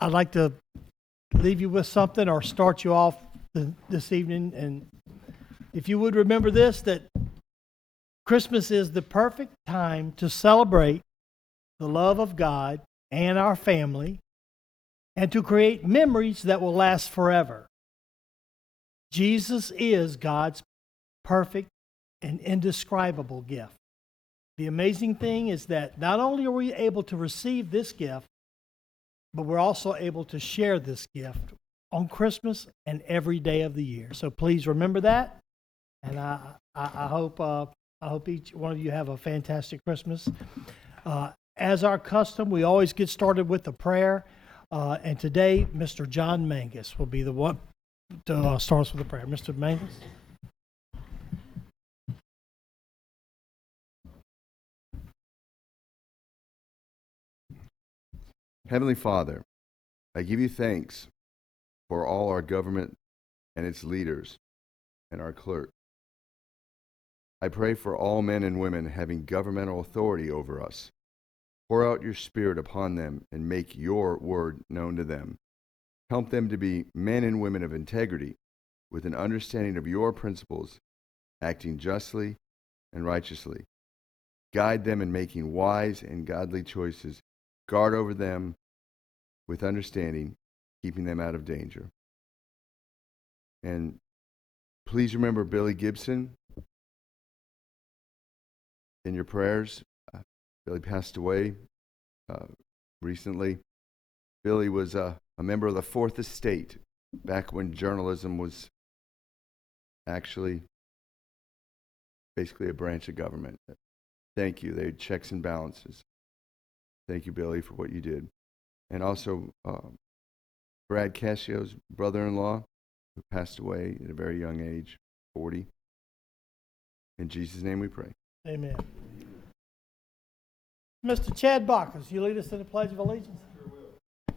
I'd like to leave you with something or start you off this evening. And if you would remember this, that Christmas is the perfect time to celebrate the love of God and our family and to create memories that will last forever. Jesus is God's perfect and indescribable gift. The amazing thing is that not only are we able to receive this gift, but we're also able to share this gift on Christmas and every day of the year. So please remember that, and I hope each one of you have a fantastic Christmas. As our custom, we always get started with a prayer, and today Mr. John Mangus will be the one to start us with a prayer. Mr. Mangus. Heavenly Father, I give you thanks for all our government and its leaders and our clerks. I pray for all men and women having governmental authority over us. Pour out your Spirit upon them and make your word known to them. Help them to be men and women of integrity with an understanding of your principles, acting justly and righteously. Guide them in making wise and godly choices. Guard over them with understanding, keeping them out of danger. And please remember Billy Gibson in your prayers. Billy passed away recently. Billy was a member of the Fourth Estate back when journalism was actually basically a branch of government. Thank you. They had checks and balances. Thank you, Billy, for what you did. And also Brad Cassio's brother-in-law, who passed away at a very young age, 40. In Jesus' name we pray. Amen. Mr. Chad Bacchus, you lead us in the Pledge of Allegiance. Sure will.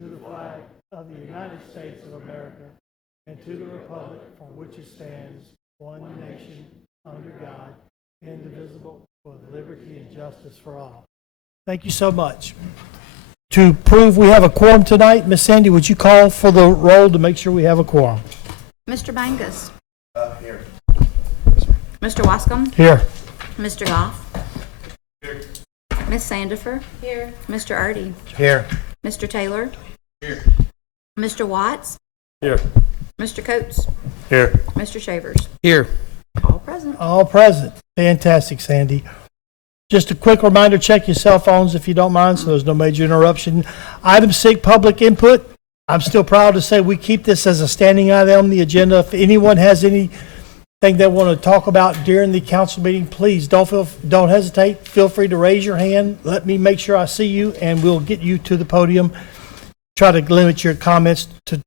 To the flag of the United States of America and to the republic for which it stands, one nation, under God, indivisible, with liberty and justice for all. Thank you so much. To prove we have a quorum tonight, Miss Sandy, would you call for the roll to make sure we have a quorum? Mr. Bangus. Here. Mr. Wascom. Here. Mr. Goff. Here. Miss Sandifer. Here. Mr. Erdy. Here. Mr. Taylor. Here. Mr. Watts. Here. Mr. Coates. Here. Mr. Shavers. Here. All present. All present. Fantastic, Sandy. Just a quick reminder, check your cell phones if you don't mind, so there's no major interruption. Item 6, public input. I'm still proud to say we keep this as a standing item on the agenda. If anyone has anything they want to talk about during the council meeting, please don't hesitate. Feel free to raise your hand. Let me make sure I see you, and we'll get you to the podium. Try to limit your comments to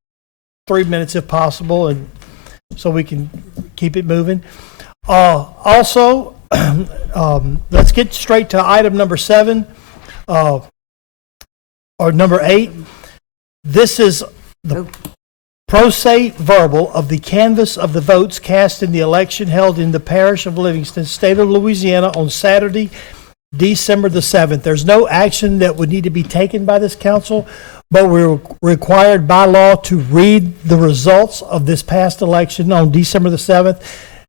3 minutes if possible, and so we can keep it moving. Also, let's get straight to item number 7, or number 8. This is the pro se verbal of the canvass of the votes cast in the election held in the parish of Livingston, state of Louisiana, on Saturday, December the 7th. There's no action that would need to be taken by this council, but we're required by law to read the results of this past election on December the 7th.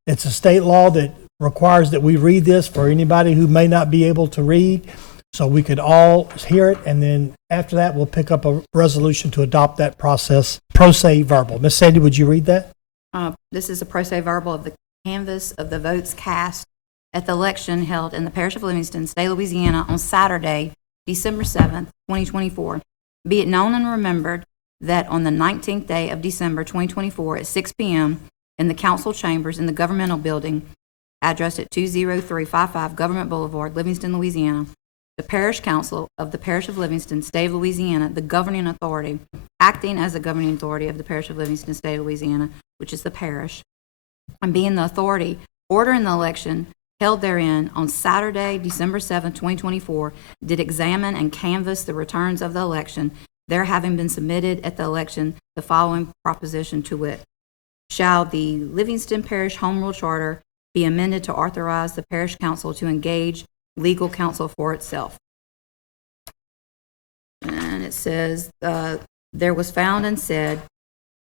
It's a state law that requires that we read this for anybody who may not be able to read, so we could all hear it, and then after that we'll pick up a resolution to adopt that process, pro se verbal. Miss Sandy, would you read that? This is a pro se verbal of the canvass of the votes cast at the election held in the parish of Livingston, state of Louisiana, on Saturday, December 7th, 2024. Be it known and remembered that on the 19th day of December 2024 at 6 p.m. in the council chambers in the governmental building, addressed at 20355 Government Boulevard, Livingston, Louisiana, the Parish Council of the Parish of Livingston, State of Louisiana, the governing authority, acting as the governing authority of the Parish of Livingston, State of Louisiana, which is the parish, and being the authority ordering the election held therein on Saturday, December 7, 2024, did examine and canvass the returns of the election, there having been submitted at the election the following proposition, to wit: shall the Livingston Parish Home Rule Charter be amended to authorize the Parish Council to engage legal counsel for itself? And it says, there was found and said,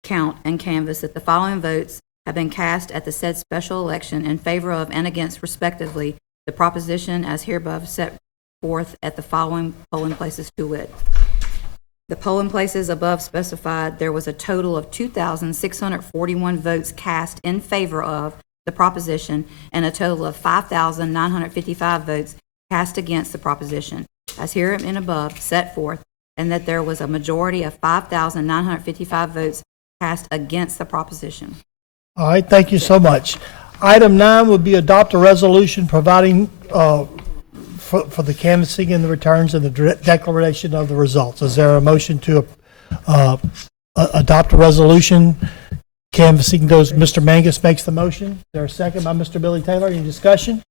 count and canvass that the following votes have been cast at the said special election in favor of and against respectively the proposition as hereby set forth at the following polling places to wit. The polling places above specified, there was a total of 2,641 votes cast in favor of the proposition and a total of 5,955 votes cast against the proposition, as herein above set forth, and that there was a majority of 5,955 votes cast against the proposition. All right, thank you so much. Item 9 would be adopt a resolution providing for the canvassing and the returns and the declaration of the results. Is there a motion to adopt a resolution canvassing those? Mr. Mangus makes the motion. Is there a second by Mr. Billy Taylor? Any discussion?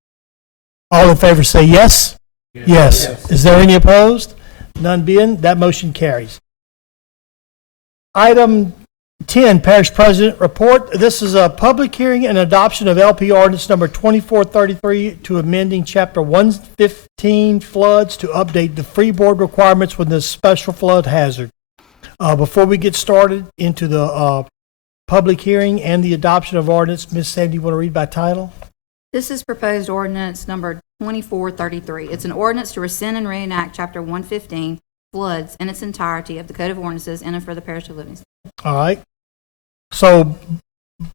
All in favor say yes. Yes. Is there any opposed? None being, that motion carries. Item 10, Parish President Report. This is a public hearing and adoption of LP Ordinance Number 2433 to amending Chapter 115 floods to update the freeboard requirements with the special flood hazard. Before we get started into the public hearing and the adoption of ordinance, Ms. Sandy, you want to read by title? This is proposed ordinance number 2433. It's an ordinance to rescind and reenact Chapter 115 floods in its entirety of the Code of Ordinances in and for the Parish of Livingston. All right. So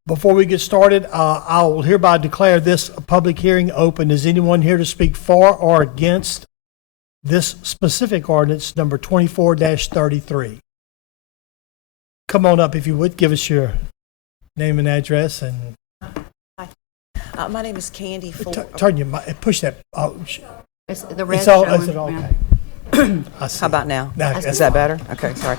before we get started, I will hereby declare this public hearing open. Is anyone here to speak for or against this specific ordinance, number 24-33? Come on up if you would. Give us your name and address. And my name is Candy Ford. turn your mic, push that. It's the red It's all, showing, is it okay? yeah. I see. How about now? That's Is that better? Okay, sorry.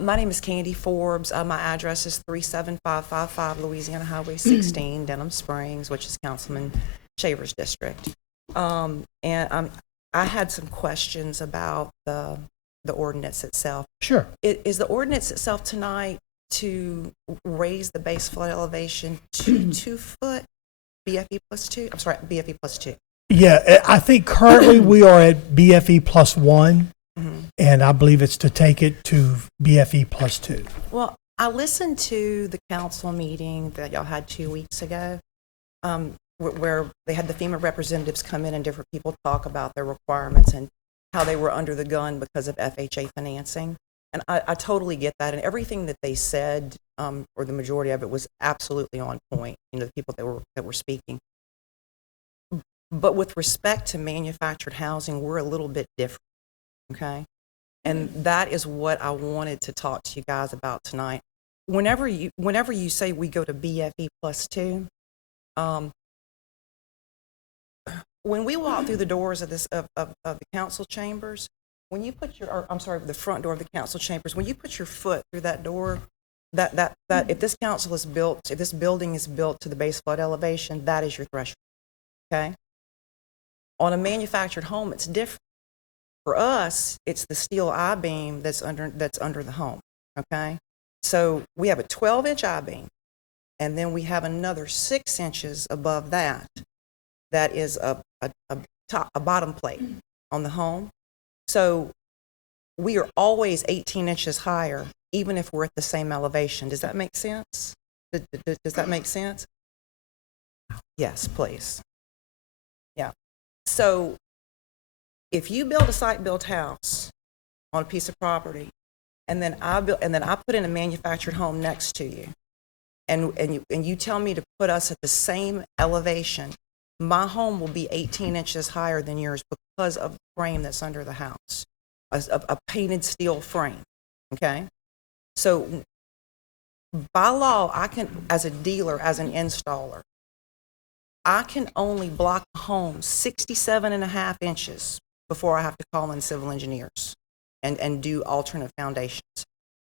My name is Candy Forbes. My address is 37555 Louisiana Highway 16, Denham Springs, which is Councilman Shaver's district. And I had some questions about the ordinance itself. Sure. Is the ordinance itself tonight to raise the base flood elevation to 2 foot, BFE plus 2? I'm sorry, BFE plus 2. Yeah, I think currently we are at BFE plus 1, and I believe it's to take it to BFE plus 2. Well, I listened to the council meeting that y'all had 2 weeks ago, where they had the FEMA representatives come in and different people talk about their requirements and how they were under the gun because of FHA financing. And I totally get that. And everything that they said, or the majority of it, was absolutely on point, the people that were speaking. But with respect to manufactured housing, we're a little bit different, okay? And that is what I wanted to talk to you guys about tonight. Whenever you say we go to BFE plus 2, when we walk through the doors of the council chambers, when you put the front door of the council chambers, when you put your foot through that door, that if this building is built to the base flood elevation, that is your threshold, okay? On a manufactured home, it's different. For us, it's the steel I-beam that's under the home, okay? So we have a 12-inch I-beam, and then we have another 6 inches above that. That is a bottom plate on the home. So we are always 18 inches higher, even if we're at the same elevation. Does that make sense? Does that make sense? Yes, please. Yeah. So if you build a site-built house on a piece of property, and then I put in a manufactured home next to you, and you tell me to put us at the same elevation, my home will be 18 inches higher than yours because of the frame that's under the house, a painted steel frame, okay? So by law, I can, as a dealer, as an installer, I can only block a home 67.5 inches before I have to call in civil engineers and do alternate foundations.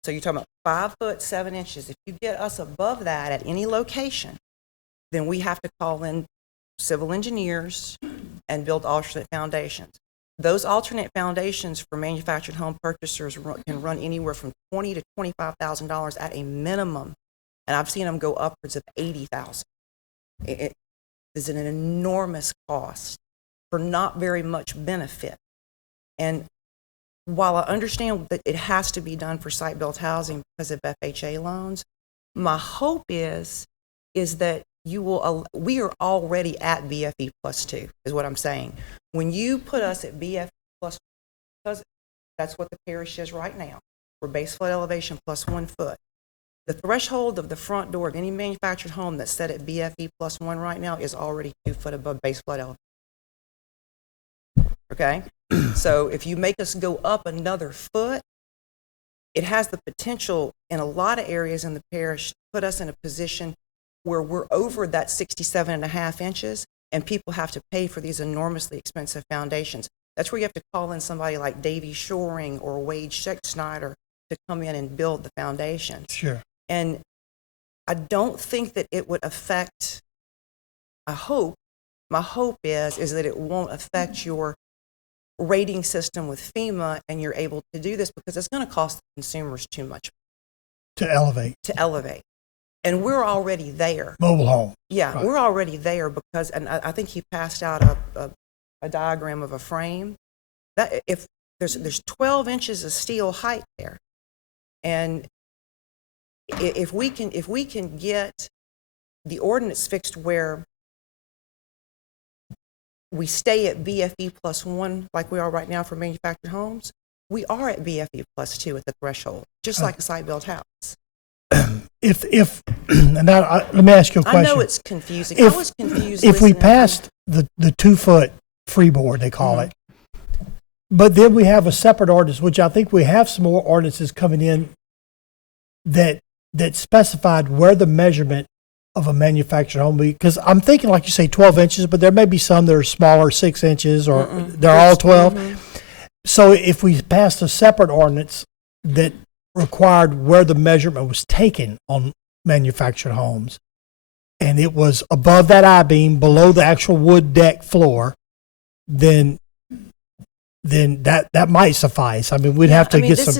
So you're talking about 5 foot 7 inches. If you get us above that at any location, then we have to call in civil engineers and build alternate foundations. Those alternate foundations for manufactured home purchasers can run anywhere from $20,000 to $25,000 at a minimum, and I've seen them go upwards of $80,000. It is an enormous cost for not very much benefit. And while I understand that it has to be done for site-built housing because of FHA loans, my hope is that we are already at BFE +2, is what I'm saying. When you put us at BFE +2, because that's what the parish is right now, we're base flood elevation plus 1 foot. The threshold of the front door of any manufactured home that's set at BFE +1 right now is already 2 foot above base flood elevation. Okay? So if you make us go up another foot, it has the potential in a lot of areas in the parish to put us in a position where we're over that 67.5 inches and people have to pay for these enormously expensive foundations. That's where you have to call in somebody like Davy Shoring or Wade Schechtschneider to come in and build the foundations. Sure. And I don't think that it would affect, my hope is that it won't affect your rating system with FEMA and you're able to do this because it's going to cost the consumers too much To elevate. And we're already there. Mobile home. Yeah, Right. we're already there because, and I think he passed out a diagram of a frame that if there's 12 inches of steel height there, and if we can get the ordinance fixed where we stay at BFE +1 like we are right now for manufactured homes, we are at BFE +2 at the threshold, just like a site-built house. If and now let me ask you a question. I know it's confusing. I was confused. If we listening. passed the 2 foot freeboard, they call it, but then we have a separate ordinance, which I think we have some more ordinances coming in that specified where the measurement of a manufactured home be. Because I'm thinking, like you say, 12 inches, but there may be some that are smaller, 6 inches, or they're all 12. So if we passed a separate ordinance that required where the measurement was taken on manufactured homes, and it was above that I-beam, below the actual wood deck floor, then that might suffice. I mean, we'd have to get some.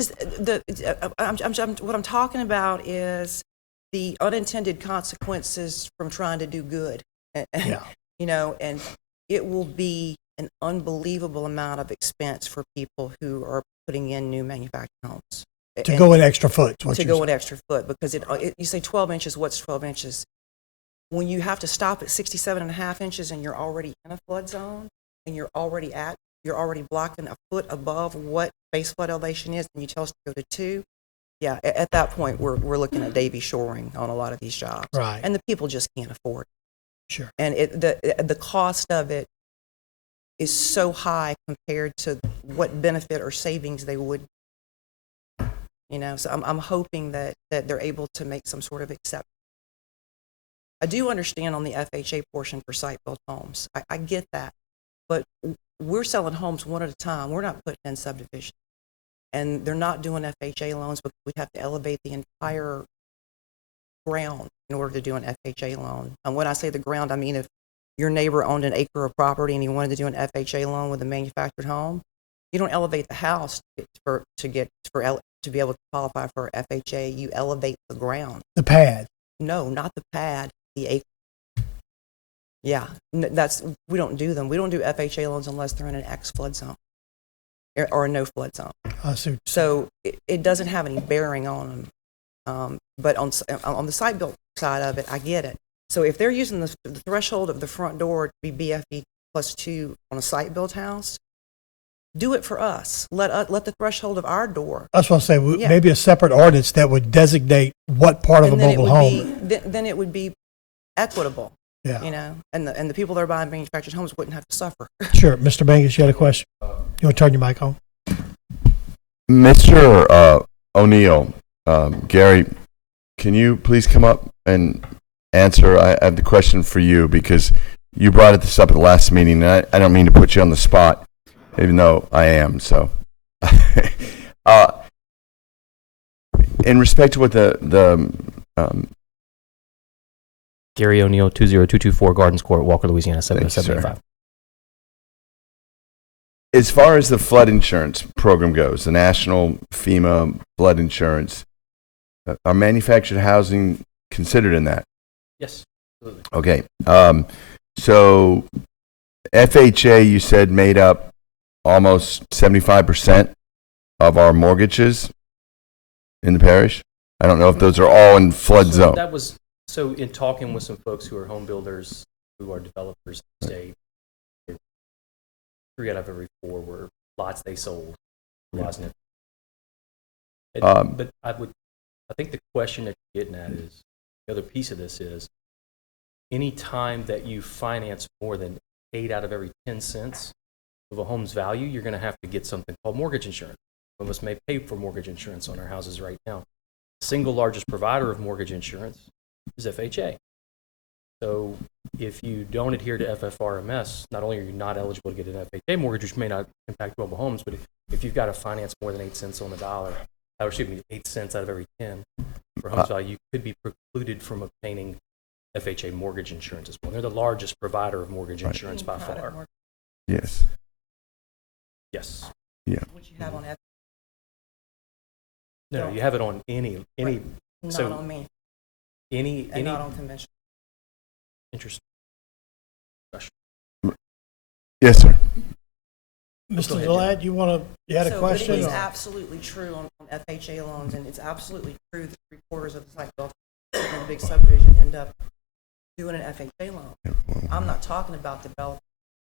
What I'm talking about is the unintended consequences from trying to do good. Yeah. You know, and it will be an unbelievable amount of expense for people who are putting in new manufactured homes. To go an extra foot. To go an extra foot, because you say 12 inches, what's 12 inches? When you have to stop at 67.5 inches and you're already in a flood zone and you're already blocking a foot above what base flood elevation is, and you tell us to go to 2, yeah, at that point, we're looking at Davy Shoring on a lot of these jobs. Right. And the people just can't afford it. Sure. And the cost of it is so high compared to what benefit or savings they would. You know, so I'm hoping that they're able to make some sort of exception. I do understand on the FHA portion for site-built homes. I get that. But we're selling homes one at a time. We're not putting in subdivision. And they're not doing FHA loans because we have to elevate the entire ground in order to do an FHA loan. And when I say the ground, I mean if your neighbor owned an acre of property and he wanted to do an FHA loan with a manufactured home, you don't elevate the house to be able to qualify for FHA. You elevate the ground. The pad. No, not the pad, the acre. Yeah, we don't do them. We don't do FHA loans unless they're in an X flood zone or a no flood zone. So it doesn't have any bearing on them. But on the site built side of it, I get it. So if they're using the threshold of the front door to be BFE +2 on a site built house, do it for us. Let the threshold of our door. That's what I say. Maybe a separate ordinance that would designate what part of a mobile home. Then it would be equitable. Yeah. You know, and the people that are buying manufactured homes wouldn't have to suffer. Sure. Mr. Bangus, you had a question? You want to turn your mic on? Mr. O'Neill, Gary, can you please come up and answer? I have the question for you because you brought this up at the last meeting, and I don't mean to put you on the spot, even though I am. So, in respect to what the Gary O'Neill, 20224 Gardens Court, Walker, Louisiana, 70785. As far as the flood insurance program goes, the national FEMA flood insurance, are manufactured housing considered in that? Yes, absolutely. Okay. So FHA, you said, made up almost 75% of our mortgages in the parish. I don't know if those are all in flood So zone. that was, so in talking with some folks who are home builders, who are developers in the state, 3 out of every 4 were lots they sold, wasn't it? But I think the question that you're getting at is, the other piece of this is, any time that you finance more than 8 out of every 10 cents of a home's value, you're going to have to get something called mortgage insurance. Some of us may pay for mortgage insurance on our houses right now. The single largest provider of mortgage insurance is FHA. So if you don't adhere to FFRMS, not only are you not eligible to get an FHA mortgage, which may not impact mobile homes, but if you've got to finance more than 8 cents on the dollar, or excuse me, 8 cents out of every 10 for home's value, you could be precluded from obtaining FHA mortgage insurance as well. They're the largest provider of mortgage insurance by far. Yes. Yes. Yeah. What you have on F, No, you have it on any, not so on me, any and not on conventional. interest. Yes, sir. Mr. ahead, Delat, you had a So, question? But it is or- absolutely true on FHA loans, and it's absolutely true that 3/4 of the cycle in a big subdivision end up doing an FHA loan. I'm not talking about developers,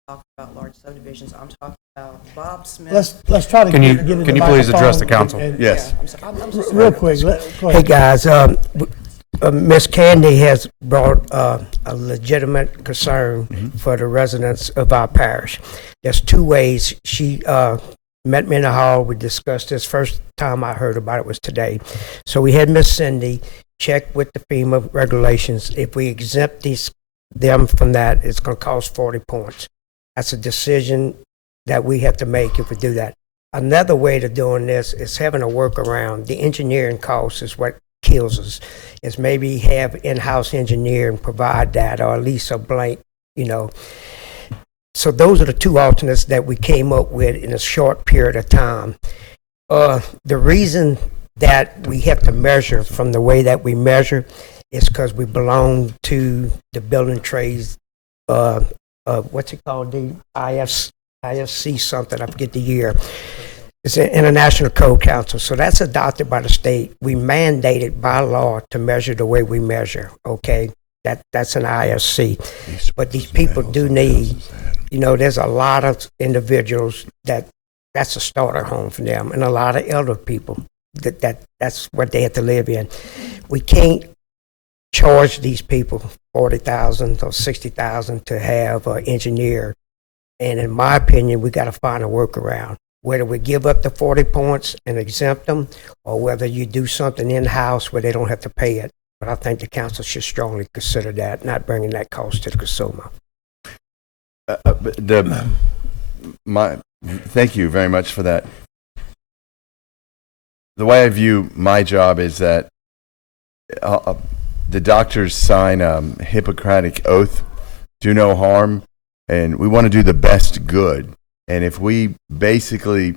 I'm talking about large subdivisions. I'm talking about Bob Smith. Let's try to Can you- get in the can you please address the microphone council? and- Yes. Yeah, I'm so sorry. Real quick, go Hey, ahead. guys, Miss Candy has brought a legitimate concern for the residents of our parish. There's 2 ways. She met me in the hall. We discussed this. First time I heard about it was today. So we had Miss Cindy check with the FEMA regulations. If we exempt them from that, it's going to cost 40 points. That's a decision that we have to make if we do that. Another way to doing this is having a workaround. The engineering cost is what kills us, is maybe have in-house engineer and provide that, or at least a blank, So those are the 2 alternates that we came up with in a short period of time. The reason that we have to measure from the way that we measure is because we belong to the building trades, what's it called, the IFC something, I forget the year. It's an International Code Council, so that's adopted by the state. We mandated by law to measure the way we measure, okay? That's an IFC. But these people do need, there's a lot of individuals that's a starter home for them, and a lot of elder people that's what they have to live in. We can't charge these people $40,000 or $60,000 to have an engineer. And in my opinion, we got to find a workaround. Whether we give up the 40 points and exempt them, or whether you do something in-house where they don't have to pay it. But I think the council should strongly consider that, not bringing that cost to the consumer. Thank you very much for that. The way I view my job is that the doctors sign a Hippocratic oath, do no harm, and we want to do the best good. And if we basically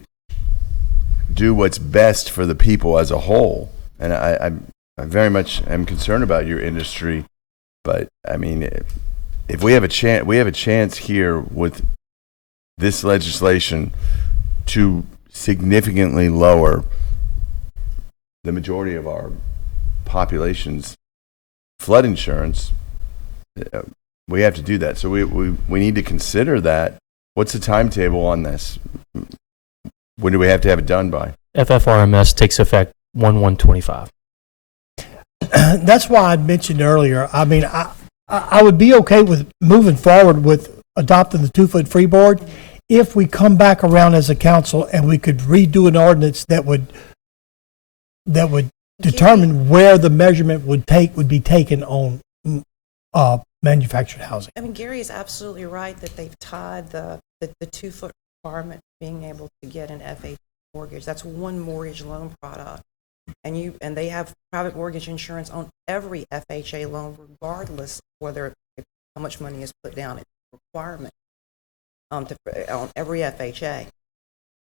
do what's best for the people as a whole, and I very much am concerned about your industry, but I mean, if we have a chance here with this legislation to significantly lower the majority of our population's flood insurance, we have to do that. So we need to consider that. What's the timetable on this? When do we have to have it done by? FFRMS takes effect 1/1/25. That's why I mentioned earlier, I mean, I would be okay with moving forward with adopting the 2-foot freeboard if we come back around as a council and we could redo an ordinance that would determine where the measurement would be taken on manufactured housing. I mean, Gary is absolutely right that they've tied the 2-foot requirement to being able to get an FHA mortgage. That's one mortgage loan product. And they have private mortgage insurance on every FHA loan, regardless whether how much money is put down. It's a requirement on every FHA.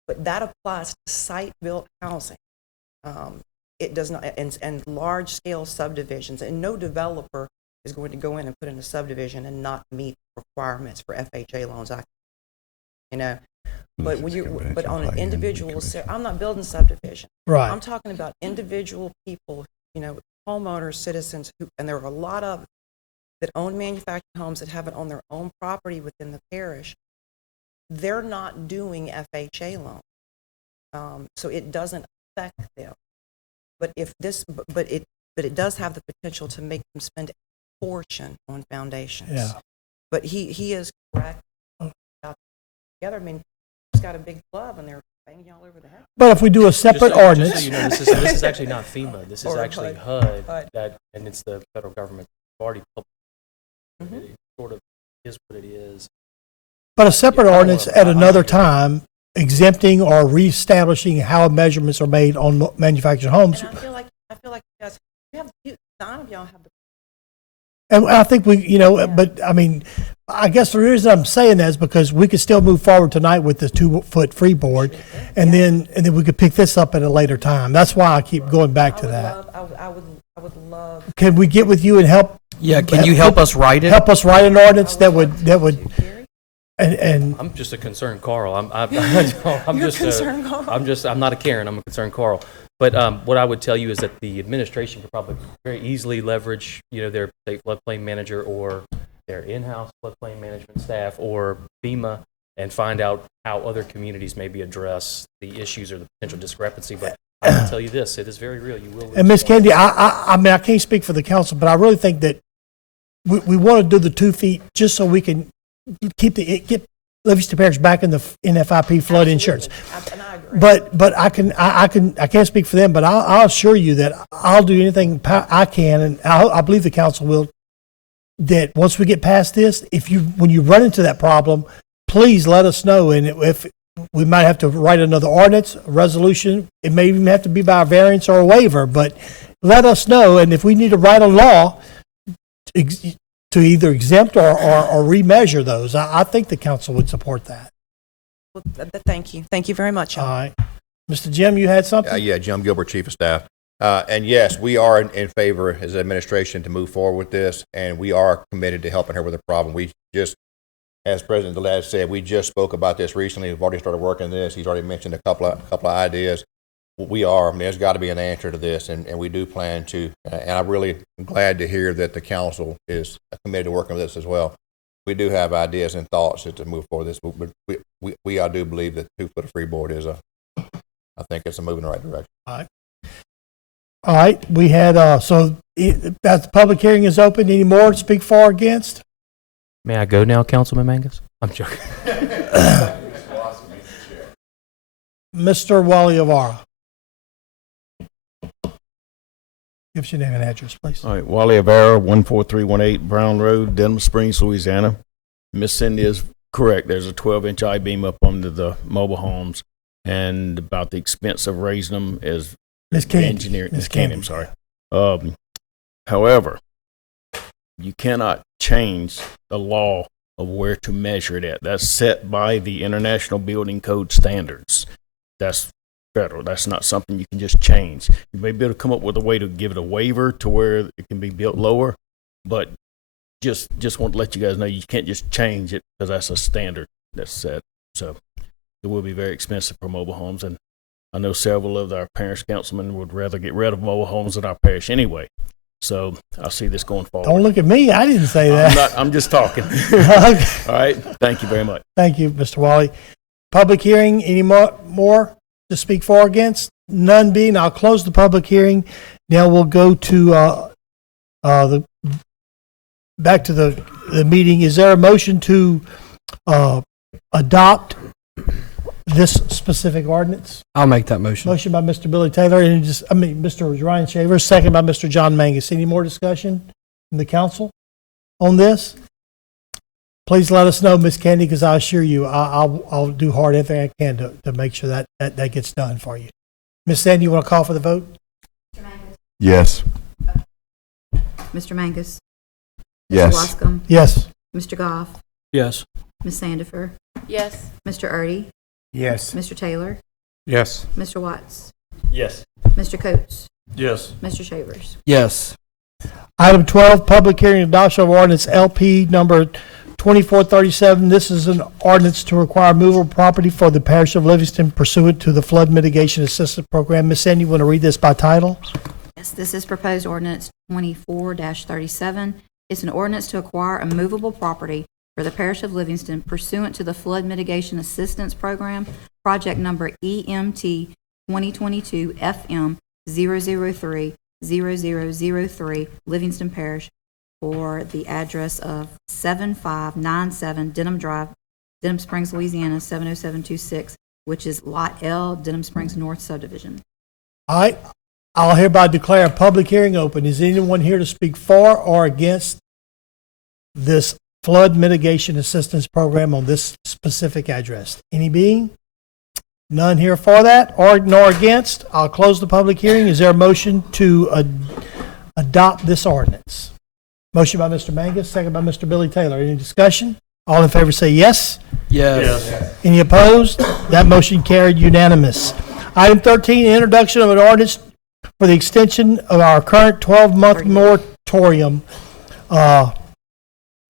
But that applies to site-built housing. It does not, and large-scale subdivisions. And no developer is going to go in and put in a subdivision and not meet requirements for FHA loans. But when but on an individual, I'm not building subdivision. Right. I'm talking about individual people, homeowners, citizens, and there are a lot of that own manufactured homes that have it on their own property within the parish. They're not doing FHA loans, so it doesn't affect them. But it does have the potential to make them spend a fortune on foundations. Yeah. But he is correct. Together, I mean, he's got a big club and they're banging all over the house. But if we do a separate ordinance, Just so you know, this is actually not FEMA. This is Or actually HUD. HUD, and it's the federal government. It's already public. It sort of is what it is. but a separate Yeah, I don't ordinance wanna- at I- another time exempting or reestablishing how measurements are made on manufactured homes. And I feel like you guys, nine of y'all have the. And I think but I mean, I guess the reason I'm saying that is because we could still move forward tonight with the 2-foot freeboard, and then we could pick this up at a later time. That's why I keep going back to that. I would love. Can we get with you and help? Yeah, can you help us write it? Help us write an ordinance that would, and I'm just a concerned Carl. I'm You're just concerned, Carl. I'm not a Karen. I'm a concerned Carl. But what I would tell you is that the administration could probably very easily leverage, their state floodplain manager or their in-house floodplain management staff or FEMA and find out how other communities maybe address the issues or the potential discrepancy. But I will tell you this: it is very real. You will. Ms. Kendi, I mean, I can't speak for the council, but I really think that we want to do the 2 feet just so we can get Livingston Parish back in the NFIP flood insurance. And I agree. But I can't speak for them, but I'll assure you that I'll do anything I can, and I believe the council will, that once we get past this, when you run into that problem, please let us know. And if we might have to write another ordinance, a resolution, it may even have to be by a variance or a waiver, but let us know. And if we need to write a law to either exempt or remeasure those, I think the council would support that. Well, thank you. Thank you very much. All right. Mr. Jim, you had something? Yeah, Jim Gilbert, Chief of Staff. And yes, we are in favor as administration to move forward with this, and we are committed to helping her with the problem. We just, as President Delaz said, we just spoke about this recently. We've already started working this. He's already mentioned a couple of ideas. There's got to be an answer to this, and we do plan to. And I'm really glad to hear that the council is committed to working with this as well. We do have ideas and thoughts to move forward this, but I do believe that 2-foot of freeboard is I think it's a move in the right direction. All right, we had, that the public hearing is open. Any more to speak for or against? May I go now, Councilman Mangus? I'm joking. Mr. Wally Avara. Give us your name and address, please. All right, Wally Avera, 14318 Brown Road, Denham Springs, Louisiana. Miss Cindy is correct. There's a 12-inch I-beam up under the mobile homes, and about the expense of raising them is Ms. Candy. engineering. Ms. Miss Candy, Candy. I'm sorry. However, you cannot change the law of where to measure it at. That's set by the International Building Code standards. That's federal. That's not something you can just change. You may be able to come up with a way to give it a waiver to where it can be built lower, but just want to let you guys know you can't just change it because that's a standard that's set. So it will be very expensive for mobile homes, and I know several of our parish councilmen would rather get rid of mobile homes in our parish anyway. So I see this going forward. Don't look at me. I didn't say that. I'm just talking. Okay. All right. Thank you very much. Thank you, Mr. Wally. Public hearing, any more to speak for or against? None being, I'll close the public hearing. Now we'll go to back to the meeting. Is there a motion to adopt this specific ordinance? I'll make that motion. Motion by Mr. Billy Taylor, and Mr. Ryan Shaver, second by Mr. John Mangus. Any more discussion from the council on this? Please let us know, Ms. Candy, because I assure you, I'll do hard everything I can to make sure that gets done for you. Ms. Sandy, you want to call for the vote? Yes. Mr. Mangus? Yes. Mr. Wascom? Yes. Mr. Goff? Yes. Ms. Sandifer? Yes. Mr. Erdy? Yes. Mr. Taylor? Yes. Mr. Watts? Yes. Mr. Coates? Yes. Mr. Shavers? Yes. Item 12, public hearing and adoption of ordinance LP number 2437, this is an ordinance to require movable property for the parish of Livingston pursuant to the Flood Mitigation Assistance Program. Ms. Sandy, you want to read this by title? Yes, this is proposed ordinance 24-37. It's an ordinance to acquire a movable property for the parish of Livingston pursuant to the Flood Mitigation Assistance Program, project number EMT 2022 FM 003-0003, Livingston Parish, for the address of 7597 Denham Drive, Denham Springs, Louisiana 70726, which is Lot L, Denham Springs North Subdivision. All right, I'll hereby declare a public hearing open. Is anyone here to speak for or against this flood mitigation assistance program on this specific address? Any being? None here for that, or nor against. I'll close the public hearing. Is there a motion to adopt this ordinance? Motion by Mr. Mangus, second by Mr. Billy Taylor. Any discussion? All in favor say yes. Yes. Any opposed? That motion carried unanimous. Item 13, introduction of an ordinance for the extension of our current 12-month moratorium.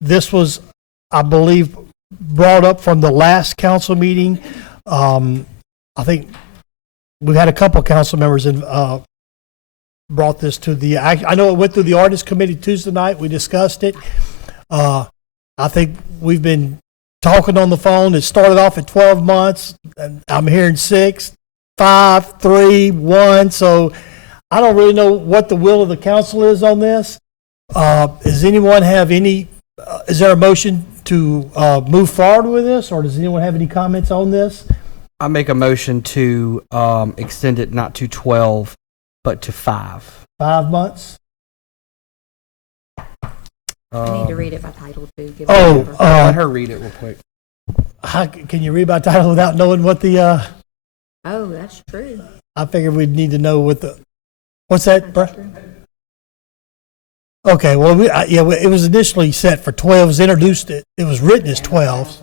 This was, I believe, brought up from the last council meeting. I think we've had a couple council members brought this to the, I know it went through the ordinance committee Tuesday night. We discussed it. I think we've been talking on the phone. It started off at 12 months, and I'm hearing 6, 5, 3, 1. So I don't really know what the will of the council is on this. Does anyone have any, is there a motion to move forward with this, or does anyone have any comments on this? I make a motion to extend it not to 12, but to 5. 5 months? I need to read it by title too. Give it Oh, a number. Let her read it real quick. Can you read by title without knowing what the, Oh, that's true. I figured we'd need to know what the, what's that? Okay, well, it was initially set for 12, it was introduced, it was written as 12.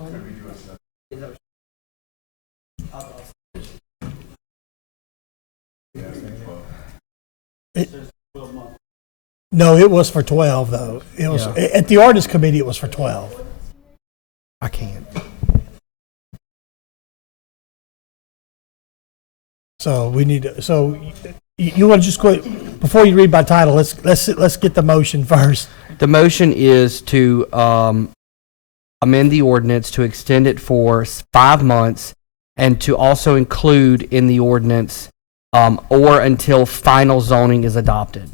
No, it was for 12, though. It was, at the ordinance committee, it was for 12. I can't. So we need to, so you want to just go, before you read by title, let's get the motion first. The motion is to amend the ordinance to extend it for 5 months and to also include in the ordinance or until final zoning is adopted.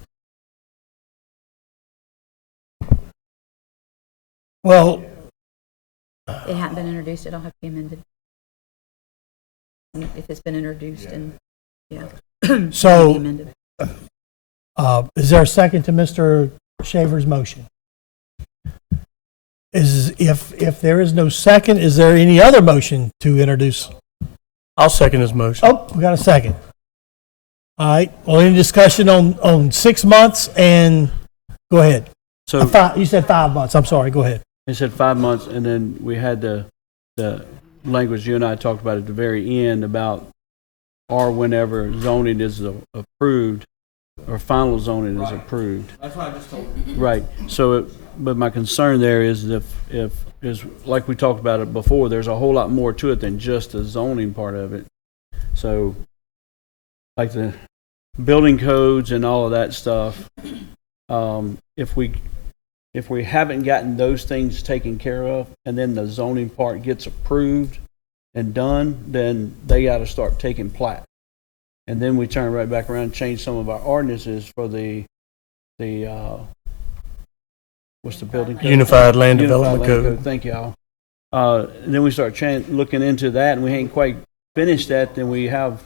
Well, It hadn't been introduced, it'll have to be amended. If it's been introduced and, yeah. so, It'll be amended. is there a second to Mr. Shaver's motion? If there is no second, is there any other motion to introduce? I'll second his motion. Oh, we got a second. All right, well, any discussion on 6 months and, go ahead. So You said 5 months, I'm sorry, go ahead. he said 5 months, and then we had the language you and I talked about at the very end about or whenever zoning is approved or final zoning is approved. That's what I just told you. Right. So, but my concern there is if is like we talked about it before, there's a whole lot more to it than just the zoning part of it. So, like the building codes and all of that stuff, if we haven't gotten those things taken care of and then the zoning part gets approved and done, then they got to start taking plat. And then we turn right back around and change some of our ordinances for the what's the building code? Unified Land Development Code. Thank you, Al. And then we start looking into that, and we ain't quite finished that. Then we have,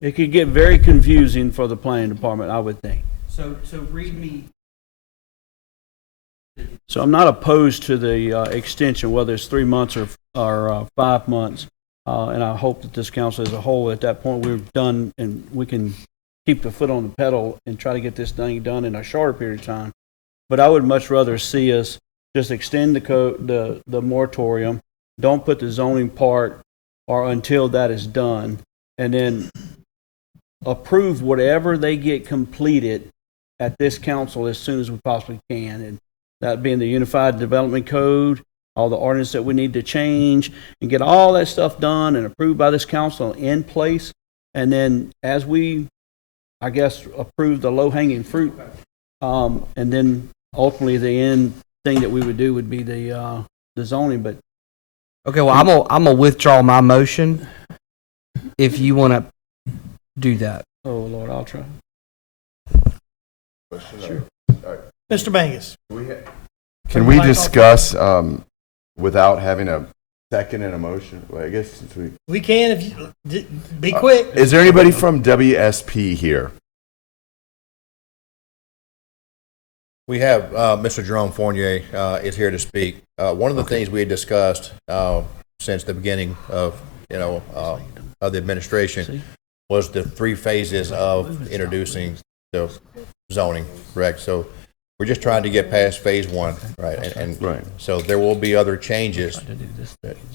it could get very confusing for the planning department, I would think. So read me. So I'm not opposed to the extension, whether it's 3 months or 5 months. And I hope that this council as a whole, at that point, we're done and we can keep the foot on the pedal and try to get this thing done in a shorter period of time. But I would much rather see us just extend the moratorium, don't put the zoning part or until that is done, and then approve whatever they get completed at this council as soon as we possibly can. that being the Unified Development Code, all the ordinance that we need to change, and get all that stuff done and approved by this council in place. And then as we, I guess, approve the low-hanging fruit, and then ultimately the end thing that we would do would be the zoning. But Okay, well, I'm gonna withdraw my motion if you want to do that. oh Lord, I'll try. Sure. Mr. Mangus. Can we discuss, without having a second and a motion? Well, I guess since We can if you, be quick. is there anybody from WSP here? We have Mr. Jerome Fournier is here to speak. One of the things we had discussed since the beginning of the administration was the 3 phases of introducing the zoning, correct? So we're just trying to get past phase 1, right? And Right. so there will be other changes.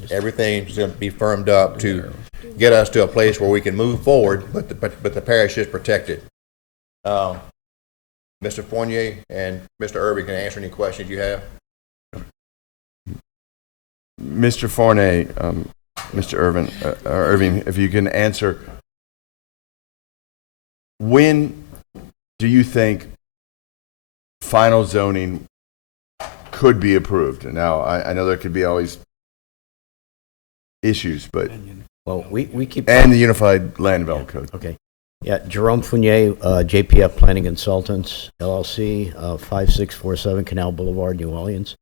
Everything's going to be firmed up to get us to a place where we can move forward, but the parish is protected. Mr. Fournier and Mr. Irving can answer any questions you have. Mr. Fournier, Mr. Irving, if you can answer, when do you think final zoning could be approved? Now, I know there could be always issues, but, Well, we keep. and the Unified Land Development Code. Okay. Yeah, Jerome Fournier, JPF Planning Consultants, LLC, 5647 Canal Boulevard, New Orleans.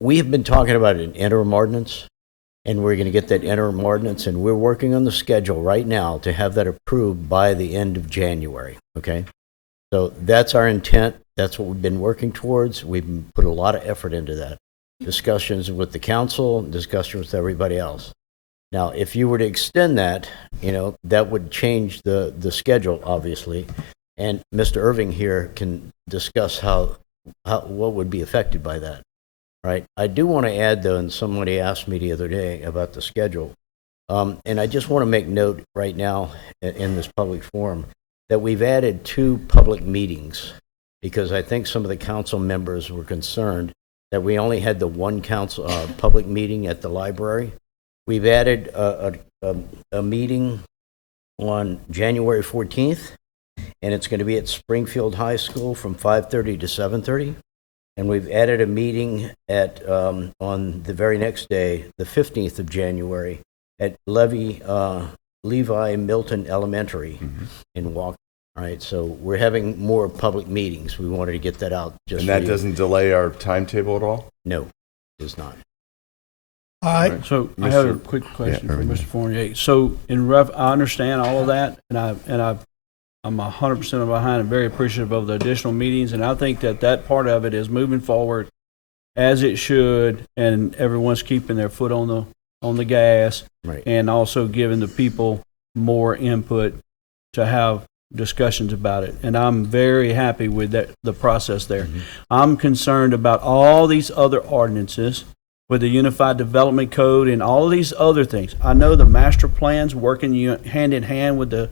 We have been talking about an interim ordinance, and we're going to get that interim ordinance, and we're working on the schedule right now to have that approved by the end of January, okay? So that's our intent. That's what we've been working towards. We've put a lot of effort into that. Discussions with the council, discussions with everybody else. Now, if you were to extend that, that would change the schedule, obviously. And Mr. Irving here can discuss what would be affected by that, right? I do want to add, though, and somebody asked me the other day about the schedule, and I just want to make note right now in this public forum that we've added 2 public meetings because I think some of the council members were concerned that we only had the one council public meeting at the library. We've added a meeting on January 14th, and it's going to be at Springfield High School from 5:30 to 7:30. And we've added a meeting on the very next day, the 15th of January, at Levi Milton Elementary in Walk. All right, so we're having more public meetings. We wanted to get that out. And that doesn't delay our timetable at all? No, it does not. All right. So I have a quick question for Mr. Fournier. So I understand all of that, and I'm 100% behind and very appreciative of the additional meetings, and I think that part of it is moving forward as it should, and everyone's keeping their foot on the gas, Right. and also giving the people more input to have discussions about it. And I'm very happy with the process there. Mm-hmm. I'm concerned about all these other ordinances with the Unified Development Code and all these other things. I know the master plan's working hand in hand with the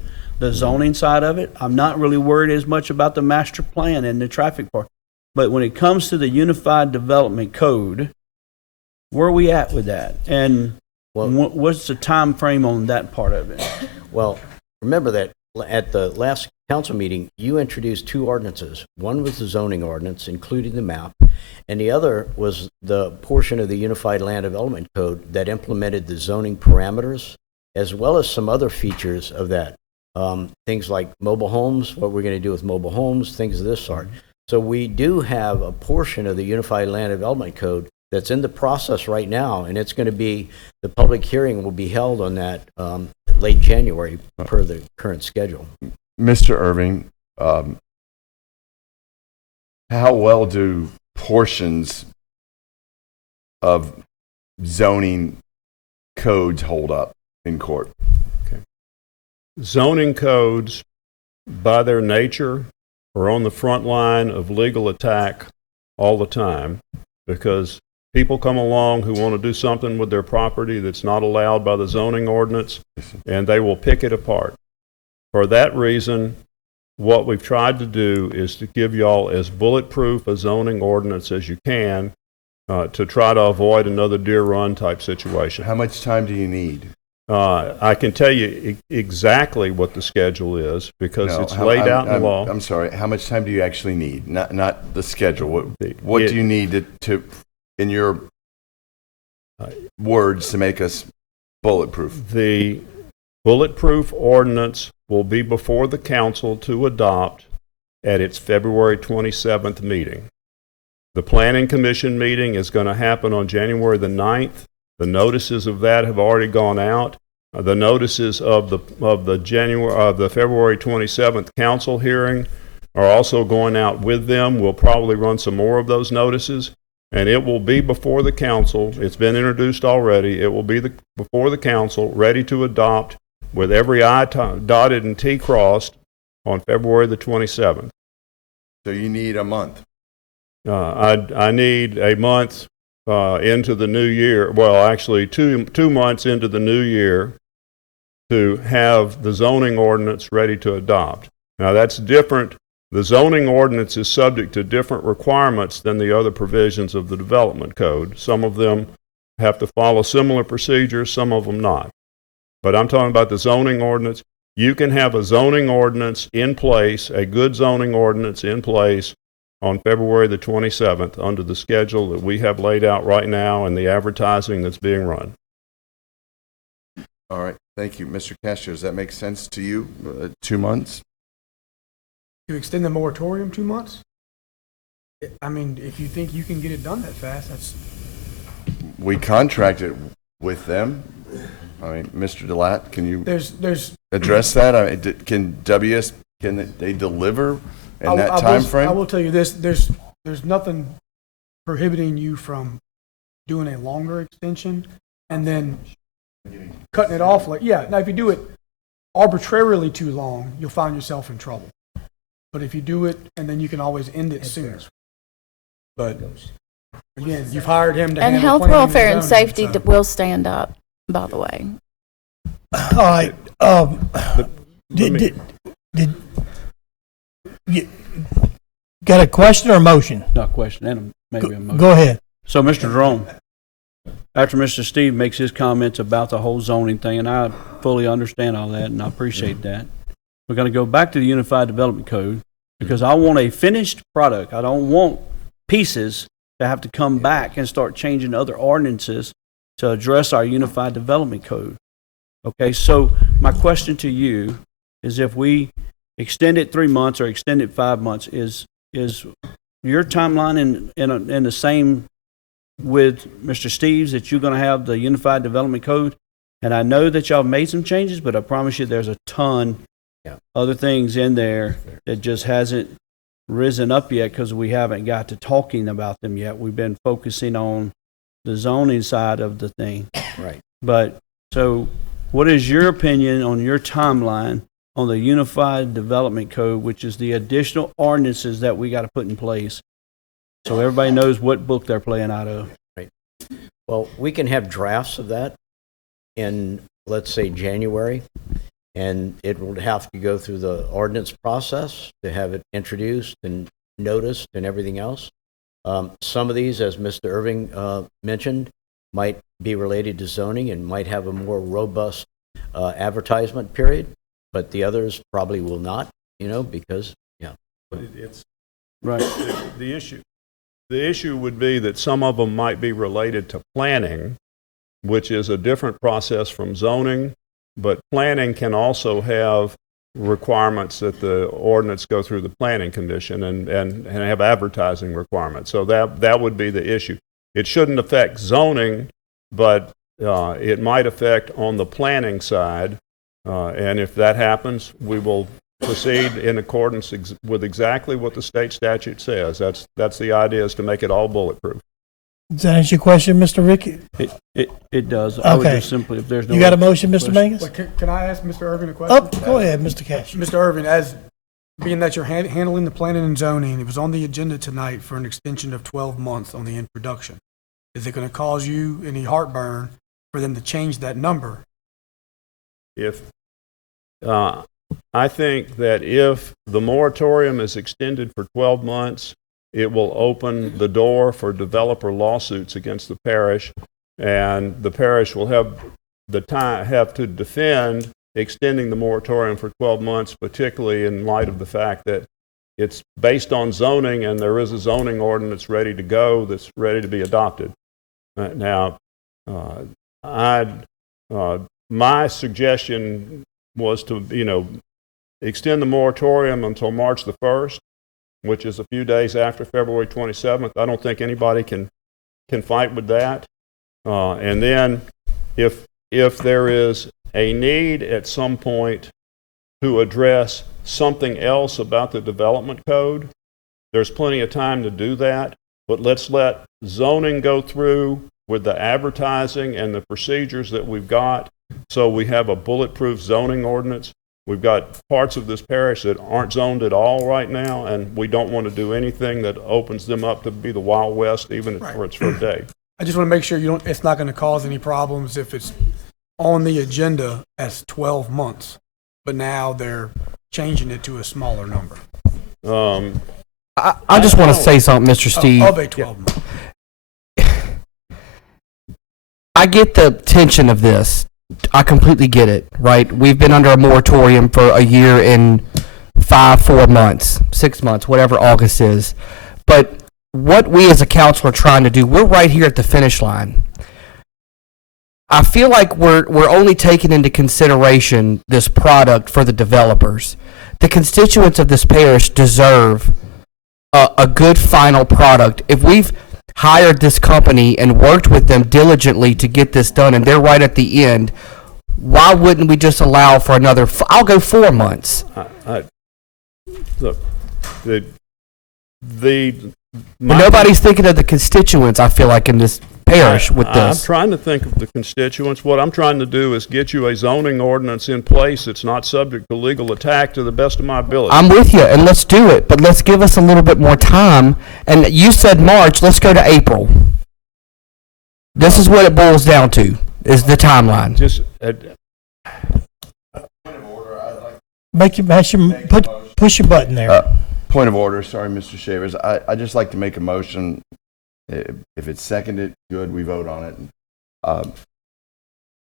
zoning side of it. I'm not really worried as much about the master plan and the traffic part. But when it comes to the Unified Development Code, where are we at with that? And what's the time frame on that part of it? Well, remember that at the last council meeting, you introduced 2 ordinances. One was the zoning ordinance, including the map, and the other was the portion of the Unified Land Development Code that implemented the zoning parameters, as well as some other features of that. Things like mobile homes, what we're going to do with mobile homes, things of this sort. So we do have a portion of the Unified Land Development Code that's in the process right now, and it's going to be, the public hearing will be held on that late January per the current schedule. Mr. Irving, how well do portions of zoning codes hold up in court? Zoning codes, by their nature, are on the front line of legal attack all the time because people come along who want to do something with their property that's not allowed by the zoning ordinance, and they will pick it apart. For that reason, what we've tried to do is to give y'all as bulletproof a zoning ordinance as you can to try to avoid another deer run type situation. How much time do you need? I can tell you exactly what the schedule is because No, it's laid out in the law. I'm sorry. How much time do you actually need? Not the schedule. What do you need to, in your words, to make us bulletproof? The bulletproof ordinance will be before the council to adopt at its February 27th meeting. The Planning Commission meeting is going to happen on January the 9th. The notices of that have already gone out. The notices of the February 27th council hearing are also going out with them. We'll probably run some more of those notices, and it will be before the council. It's been introduced already. It will be before the council, ready to adopt with every I dotted and T crossed on February the 27th. So you need a month. I need a month into the new year. Well, actually, two months into the new year to have the zoning ordinance ready to adopt. Now, that's different. The zoning ordinance is subject to different requirements than the other provisions of the development code. Some of them have to follow similar procedures, some of them not. But I'm talking about the zoning ordinance. You can have a zoning ordinance in place, a good zoning ordinance in place on February the 27th under the schedule that we have laid out right now and the advertising that's being run. All right. Thank you. Mr. Castro, does that make sense to you? 2 months? To extend the moratorium 2 months? I mean, if you think you can get it done that fast, that's... We contracted with them. I mean, Mr. Delat, can you address that? I mean, can they deliver in that time frame? I will tell you this, there's nothing prohibiting you from doing a longer extension and then cutting it off now if you do it arbitrarily too long, you'll find yourself in trouble. But if you do it and then you can always end it sooner. But again, you've hired him to and handle health, planning welfare, and zoning, safety so. will stand up, by the way. All right. Did you got a question or a motion? Not a question, and maybe a motion. Go ahead. So, Mr. Jerome, after Mr. Steve makes his comments about the whole zoning thing, and I fully understand all that, and I appreciate that, we're going to go back to the Unified Development Code because I want a finished product. I don't want pieces to have to come back and start changing other ordinances to address our Unified Development Code. Okay, so my question to you is if we extend it 3 months or extend it 5 months, is your timeline in the same with Mr. Steve's that you're going to have the Unified Development Code? And I know that y'all made some changes, but I promise you there's a ton other things in there that just hasn't risen up yet because we haven't got to talking about them yet. We've been focusing on the zoning side of the thing. Right. But so what is your opinion on your timeline on the Unified Development Code, which is the additional ordinances that we got to put in place so everybody knows what book they're playing out of? Right. Well, we can have drafts of that in, let's say, January, and it would have to go through the ordinance process to have it introduced and noticed and everything else. Some of these, as Mr. Irving mentioned, might be related to zoning and might have a more robust advertisement period, but the others probably will not, because, It's right. The issue would be that some of them might be related to planning, which is a different process from zoning, but planning can also have requirements that the ordinance go through the planning commission and have advertising requirements. So that would be the issue. It shouldn't affect zoning, but it might affect on the planning side. And if that happens, we will proceed in accordance with exactly what the state statute says. That's the idea, is to make it all bulletproof. Does that answer your question, Mr. Ricky? It does. I would Okay. just simply, if there's no... You got a motion, Mr. question. Mangus? Wait, can I ask Mr. Irvin a question? Oh, go ahead, Mr. Cash. Mr. Irvin, as being that you're handling the planning and zoning, it was on the agenda tonight for an extension of 12 months on the introduction. Is it going to cause you any heartburn for them to change that number? If I think that if the moratorium is extended for 12 months, it will open the door for developer lawsuits against the parish, and the parish will have to defend extending the moratorium for 12 months, particularly in light of the fact that it's based on zoning, and there is a zoning ordinance ready to go that's ready to be adopted. My suggestion was to, extend the moratorium until March the 1st, which is a few days after February 27th. I don't think anybody can fight with that. And then if there is a need at some point to address something else about the development code, there's plenty of time to do that, but let's let zoning go through with the advertising and the procedures that we've got, so we have a bulletproof zoning ordinance. We've got parts of this parish that aren't zoned at all right now, and we don't want to do anything that opens them up to be the Wild West, even if it's for a day. I just want to make sure it's not going to cause any problems if it's on the agenda as 12 months, but now they're changing it to a smaller number. I just want to say something, Mr. Steve. Of a 12 month. I get the tension of this. I completely get it, right? We've been under a moratorium for a year and 4 months, 6 months, whatever August is. But what we as a council are trying to do, we're right here at the finish line. I feel like we're only taking into consideration this product for the developers. The constituents of this parish deserve a good final product. If we've hired this company and worked with them diligently to get this done, and they're right at the end, why wouldn't we just allow for another, I'll go 4 months. Look, But nobody's thinking of the constituents, I feel like, in this parish with this. I'm trying to think of the constituents. What I'm trying to do is get you a zoning ordinance in place that's not subject to legal attack to the best of my ability. I'm with you, and let's do it, but let's give us a little bit more time. And you said March, let's go to April. This is what it boils down to, is the timeline. Just Push your button there. Point of order, sorry, Mr. Shavers. I'd just like to make a motion. If it's seconded, good, we vote on it. I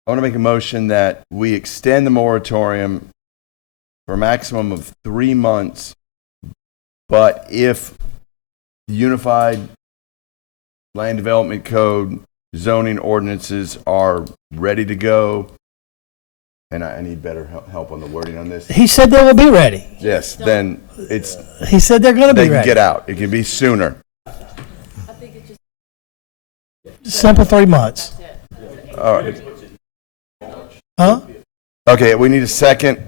want to make a motion that we extend the moratorium for a maximum of 3 months, but if the Unified Land Development Code zoning ordinances are ready to go, and I need better help on the wording on this. He said they will be ready. Yes, then it's. He said they're going to They be can ready. get out. It can be sooner. Simple 3 months. All right. Huh? Okay, we need a second,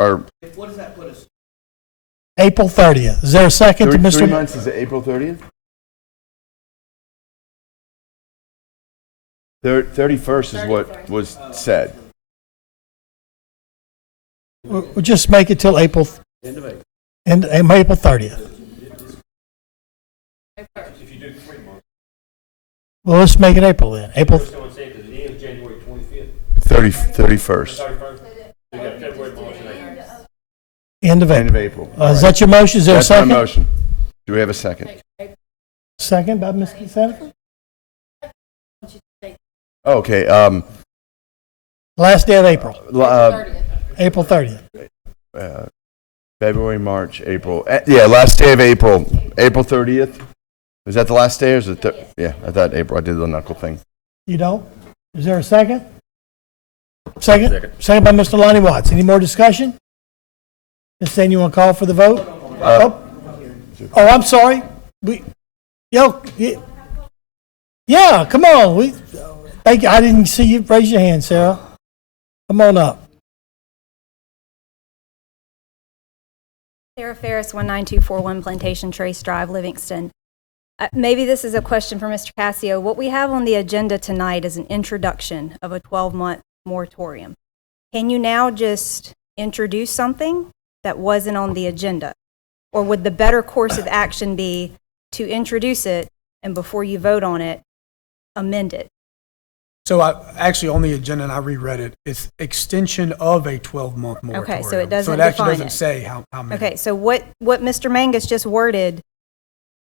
or What does that put us? April 30th. Is there a second to 3 Mr. months, is it April 30th? 31st is what was said. We'll just make it till April. End of April. April 30th. Well, let's make it April then. April 31st. End of End April. of April. Is that your motion? Is there That's a second? my motion. Do we have a second? Second by Mr. Sanford? Okay, Last day of April. April 30th. February, March, April. Yeah, last day of April. April 30th. Is that the last day or is it? Yeah, I thought April. I did the knuckle thing. You don't? Is there a second? Second? Second by Mr. Lonnie Watts. Any more discussion? Ms. Stan, you want to call for the vote? I'm sorry. Yeah, come on. Thank you. I didn't see you raise your hand, Sarah. Come on up. Sarah Ferris, 19241 Plantation Trace Drive, Livingston. Maybe this is a question for Mr. Cassio. What we have on the agenda tonight is an introduction of a 12-month moratorium. Can you now just introduce something that wasn't on the agenda? Or would the better course of action be to introduce it and before you vote on it, amend it? So actually on the agenda, and I reread it, it's extension of a 12-month moratorium. Okay, so it doesn't So it actually define doesn't it. say how many. Okay, so what Mr. Mangus just worded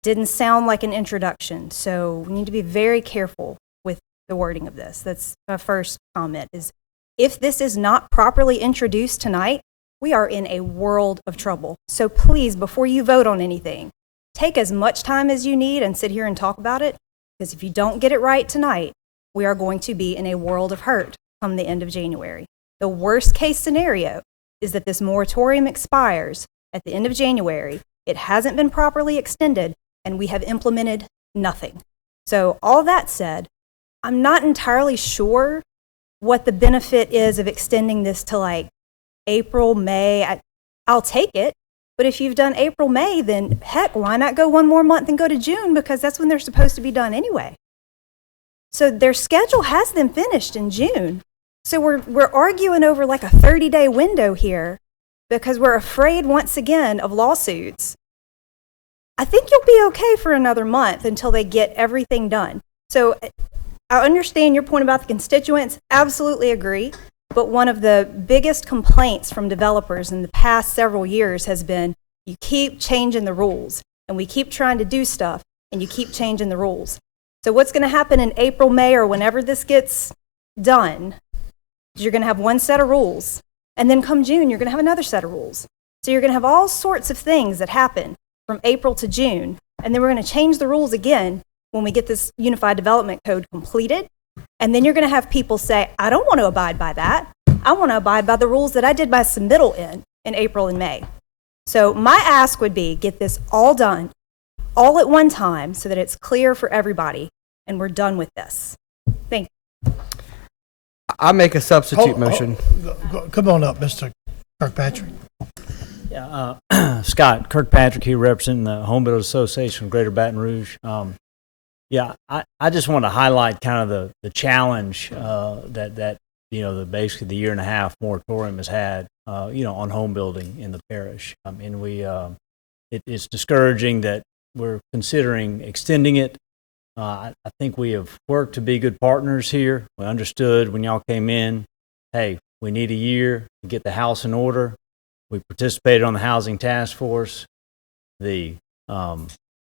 didn't sound like an introduction, so we need to be very careful with the wording of this. That's my first comment, is if this is not properly introduced tonight, we are in a world of trouble. So please, before you vote on anything, take as much time as you need and sit here and talk about it, because if you don't get it right tonight, we are going to be in a world of hurt come the end of January. The worst case scenario is that this moratorium expires at the end of January. It hasn't been properly extended, and we have implemented nothing. So all that said, I'm not entirely sure what the benefit is of extending this to like April, May. I'll take it, but if you've done April, May, then heck, why not go one more month and go to June, because that's when they're supposed to be done anyway. So their schedule has them finished in June. So we're arguing over like a 30-day window here because we're afraid once again of lawsuits. I think you'll be okay for another month until they get everything done. So I understand your point about the constituents, absolutely agree. But one of the biggest complaints from developers in the past several years has been, you keep changing the rules, and we keep trying to do stuff, and you keep changing the rules. So what's going to happen in April, May, or whenever this gets done, is you're going to have one set of rules, and then come June, you're going to have another set of rules. So you're going to have all sorts of things that happen from April to June, and then we're going to change the rules again when we get this Unified Development Code completed. And then you're going to have people say, I don't want to abide by that. I want to abide by the rules that I did my submittal in April and May. So my ask would be, get this all done, all at one time, so that it's clear for everybody, and we're done with this. Thank you. I make a substitute motion. Come on up, Mr. Kirkpatrick. Yeah, Scott Kirkpatrick here, representing the Home Builders Association of Greater Baton Rouge. Yeah, I just want to highlight kind of the challenge that basically the 1.5-year moratorium has had, on home building in the parish. And it's discouraging that we're considering extending it. I think we have worked to be good partners here. We understood when y'all came in, hey, we need a year to get the house in order. We participated on the housing task force. The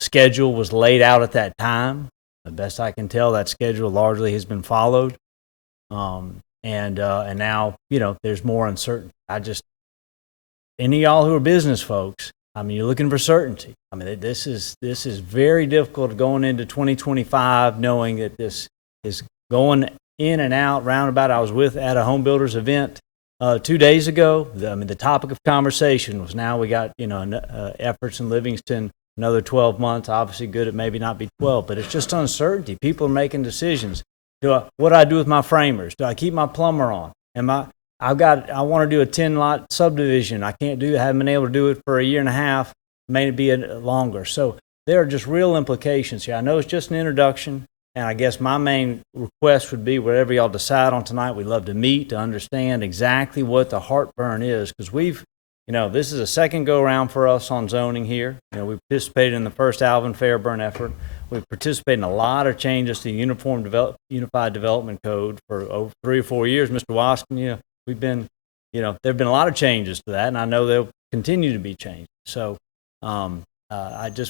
schedule was laid out at that time. The best I can tell, that schedule largely has been followed. And now, there's more uncertainty. Any of y'all who are business folks, you're looking for certainty. This is very difficult going into 2025, knowing that this is going in and out, roundabout. I was at a home builders event 2 days ago. The topic of conversation was, now we got, efforts in Livingston, another 12 months. Obviously good, it maybe not be 12, but it's just uncertainty. People are making decisions. What do I do with my framers? Do I keep my plumber on? I want to do a 10-lot subdivision. I haven't been able to do it for a 1.5 years, may be longer. So there are just real implications here. I know it's just an introduction, and I guess my main request would be, whatever y'all decide on tonight, we'd love to meet to understand exactly what the heartburn is, because this is a second go-around for us on zoning here. We participated in the first Alvin Fairburn effort. We've participated in a lot of changes to the Unified Development Code for over 3 or 4 years. Mr. Waskin, we've been, there have been a lot of changes to that, and I know there'll continue to be changes. So one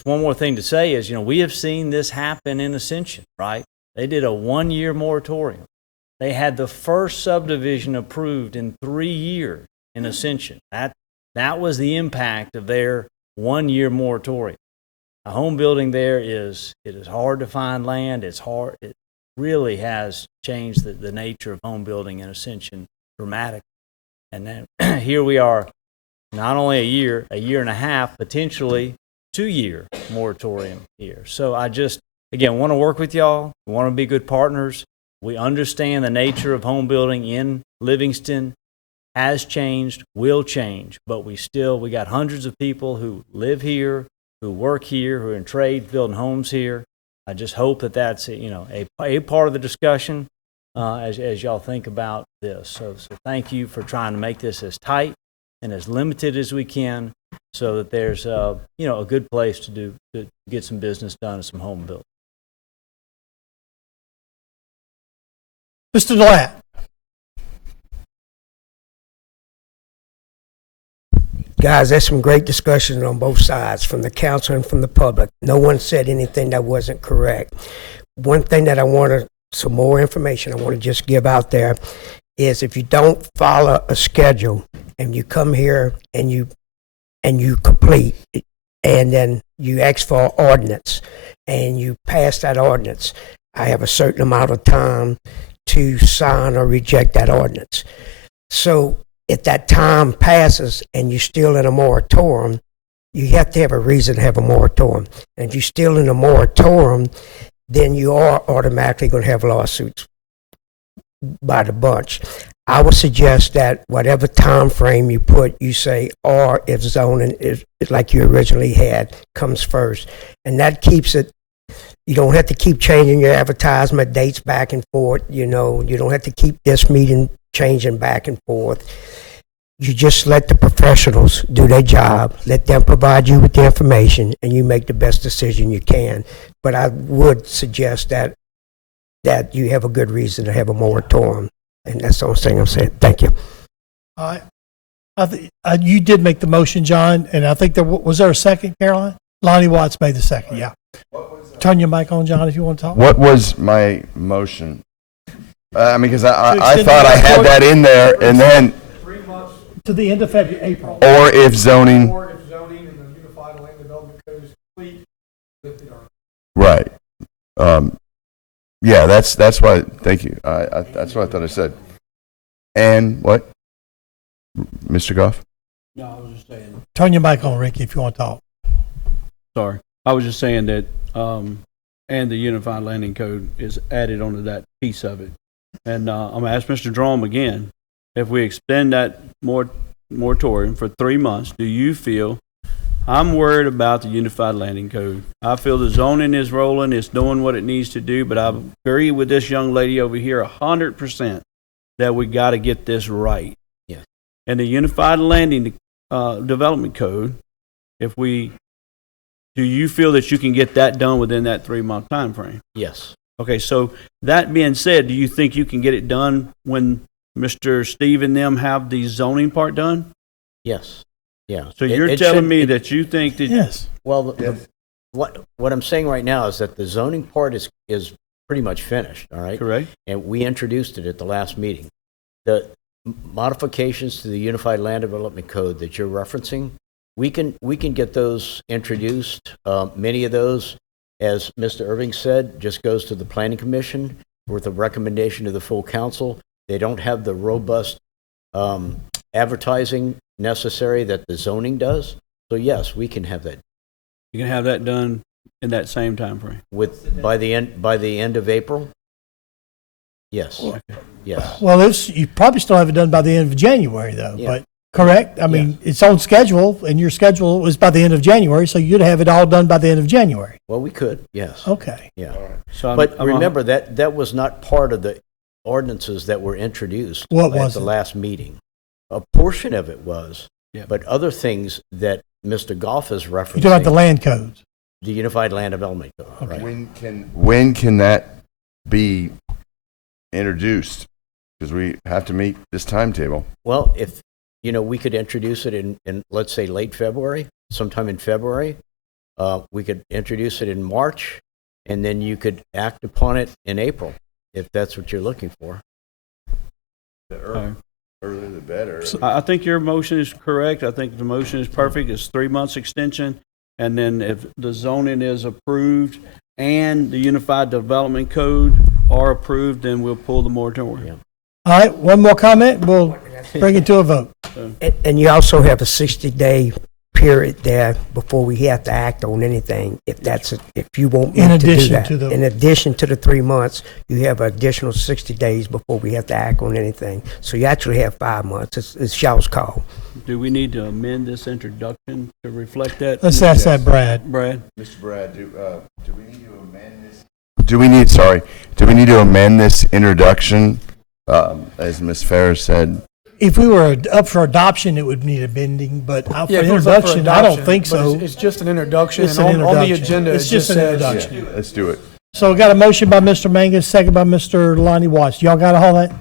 more thing to say is, we have seen this happen in Ascension, right? They did a 1-year moratorium. They had the first subdivision approved in 3 years in Ascension. That was the impact of their 1-year moratorium. A home building there it is hard to find land. It's hard. It really has changed the nature of home building in Ascension dramatically. And then here we are, not only a 1.5 years, potentially 2-year moratorium here. So I just, again, want to work with y'all. We want to be good partners. We understand the nature of home building in Livingston has changed, will change, but we got hundreds of people who live here, who work here, who are in trade, building homes here. I just hope that that's a part of the discussion as y'all think about this. So thank you for trying to make this as tight and as limited as we can, so that there's a good place to get some business done and some home built. Mr. Delat. Guys, there's some great discussions on both sides, from the council and from the public. No one said anything that wasn't correct. One thing that I wanted, some more information I want to just give out there, is if you don't follow a schedule and you come here and you complete, and then you ask for an ordinance and you pass that ordinance, I have a certain amount of time to sign or reject that ordinance. So if that time passes and you're still in a moratorium, you have to have a reason to have a moratorium. And if you're still in a moratorium, then you are automatically going to have lawsuits by the bunch. I would suggest that whatever time frame you put, you say, or if zoning is like you originally had, comes first. And that keeps it, you don't have to keep changing your advertisement dates back and forth, you know, you don't have to keep this meeting changing back and forth. You just let the professionals do their job, let them provide you with the information, and you make the best decision you can. But I would suggest that you have a good reason to have a moratorium. And that's the only thing I'm saying. Thank you. All right. You did make the motion, John, and I think was there a second, Caroline? Lonnie Watts made the second, yeah. Turn your mic on, John, if you want to talk. What was my motion? I mean, because I thought I had that in there, and then, To the end of April. or if zoning, Or if zoning and the Unified Land Development Code is complete, right. Yeah, that's why, thank you. That's what I thought I said. And what? Mr. Goff? No, I was just saying. Turn your mic on, Ricky, if you want to talk. Sorry. I was just saying that, and the Unified Landing Code is added onto that piece of it. And I'm going to ask Mr. Drum again, if we extend that moratorium for 3 months, do you feel, I'm worried about the Unified Landing Code. I feel the zoning is rolling, it's doing what it needs to do, but I agree with this young lady over here 100% that we got to get this right. Yes. And the Unified Landing Development Code, do you feel that you can get that done within that 3-month time frame? Yes. Okay, so that being said, do you think you can get it done when Mr. Steve and them have the zoning part done? Yes. Yeah. So you're telling me that you think that... Yes. Well, what I'm saying right now is that the zoning part is pretty much finished, all right? Correct. And we introduced it at the last meeting. The modifications to the Unified Land Development Code that you're referencing, we can get those introduced. Many of those, as Mr. Irving said, just goes to the Planning Commission with a recommendation to the full council. They don't have the robust advertising necessary that the zoning does. So yes, we can have that. You can have that done in that same time frame? By the end of April? Yes. Yes. Well, you probably still have it done by the end of January, though, Yeah. but correct? I mean, it's on schedule, and your schedule was by the end of January, so you'd have it all done by the end of January. Well, we could, yes. Okay. Yeah. So But remember, that was not part of the ordinances that were introduced What at was the it? last meeting. A portion of it was, Yeah. but other things that Mr. Goff is referencing. You're talking about the land codes. The Unified Land Development Code, right? When can that be introduced? Because we have to meet this timetable. Well, if, we could introduce it in, let's say, late February, sometime in February. We could introduce it in March, and then you could act upon it in April, if that's what you're looking for. The earlier the better. I think your motion is correct. I think the motion is perfect. It's 3 months extension. And then if the zoning is approved and the Unified Development Code are approved, then we'll pull the moratorium. All right, one more comment, we'll bring it to a vote. And you also have a 60-day period there before we have to act on anything, if you want me In to do addition that. to the- In addition to the 3 months, you have an additional 60 days before we have to act on anything. So you actually have 5 months. It's y'all's call. Do we need to amend this introduction to reflect that? Let's ask that, Brad. Brad? Mr. Brad, do we need to amend this? Do we need to amend this introduction, as Ms. Ferris said? If we were up for adoption, it would need amending, but for Yeah, if it was up for introduction, I don't adoption, think but so. It's just an introduction, It's and an on the introduction. agenda, It's it just just an says. introduction. Let's do it. So we got a motion by Mr. Mangus, second by Mr. Lonnie Watts. Y'all got all that?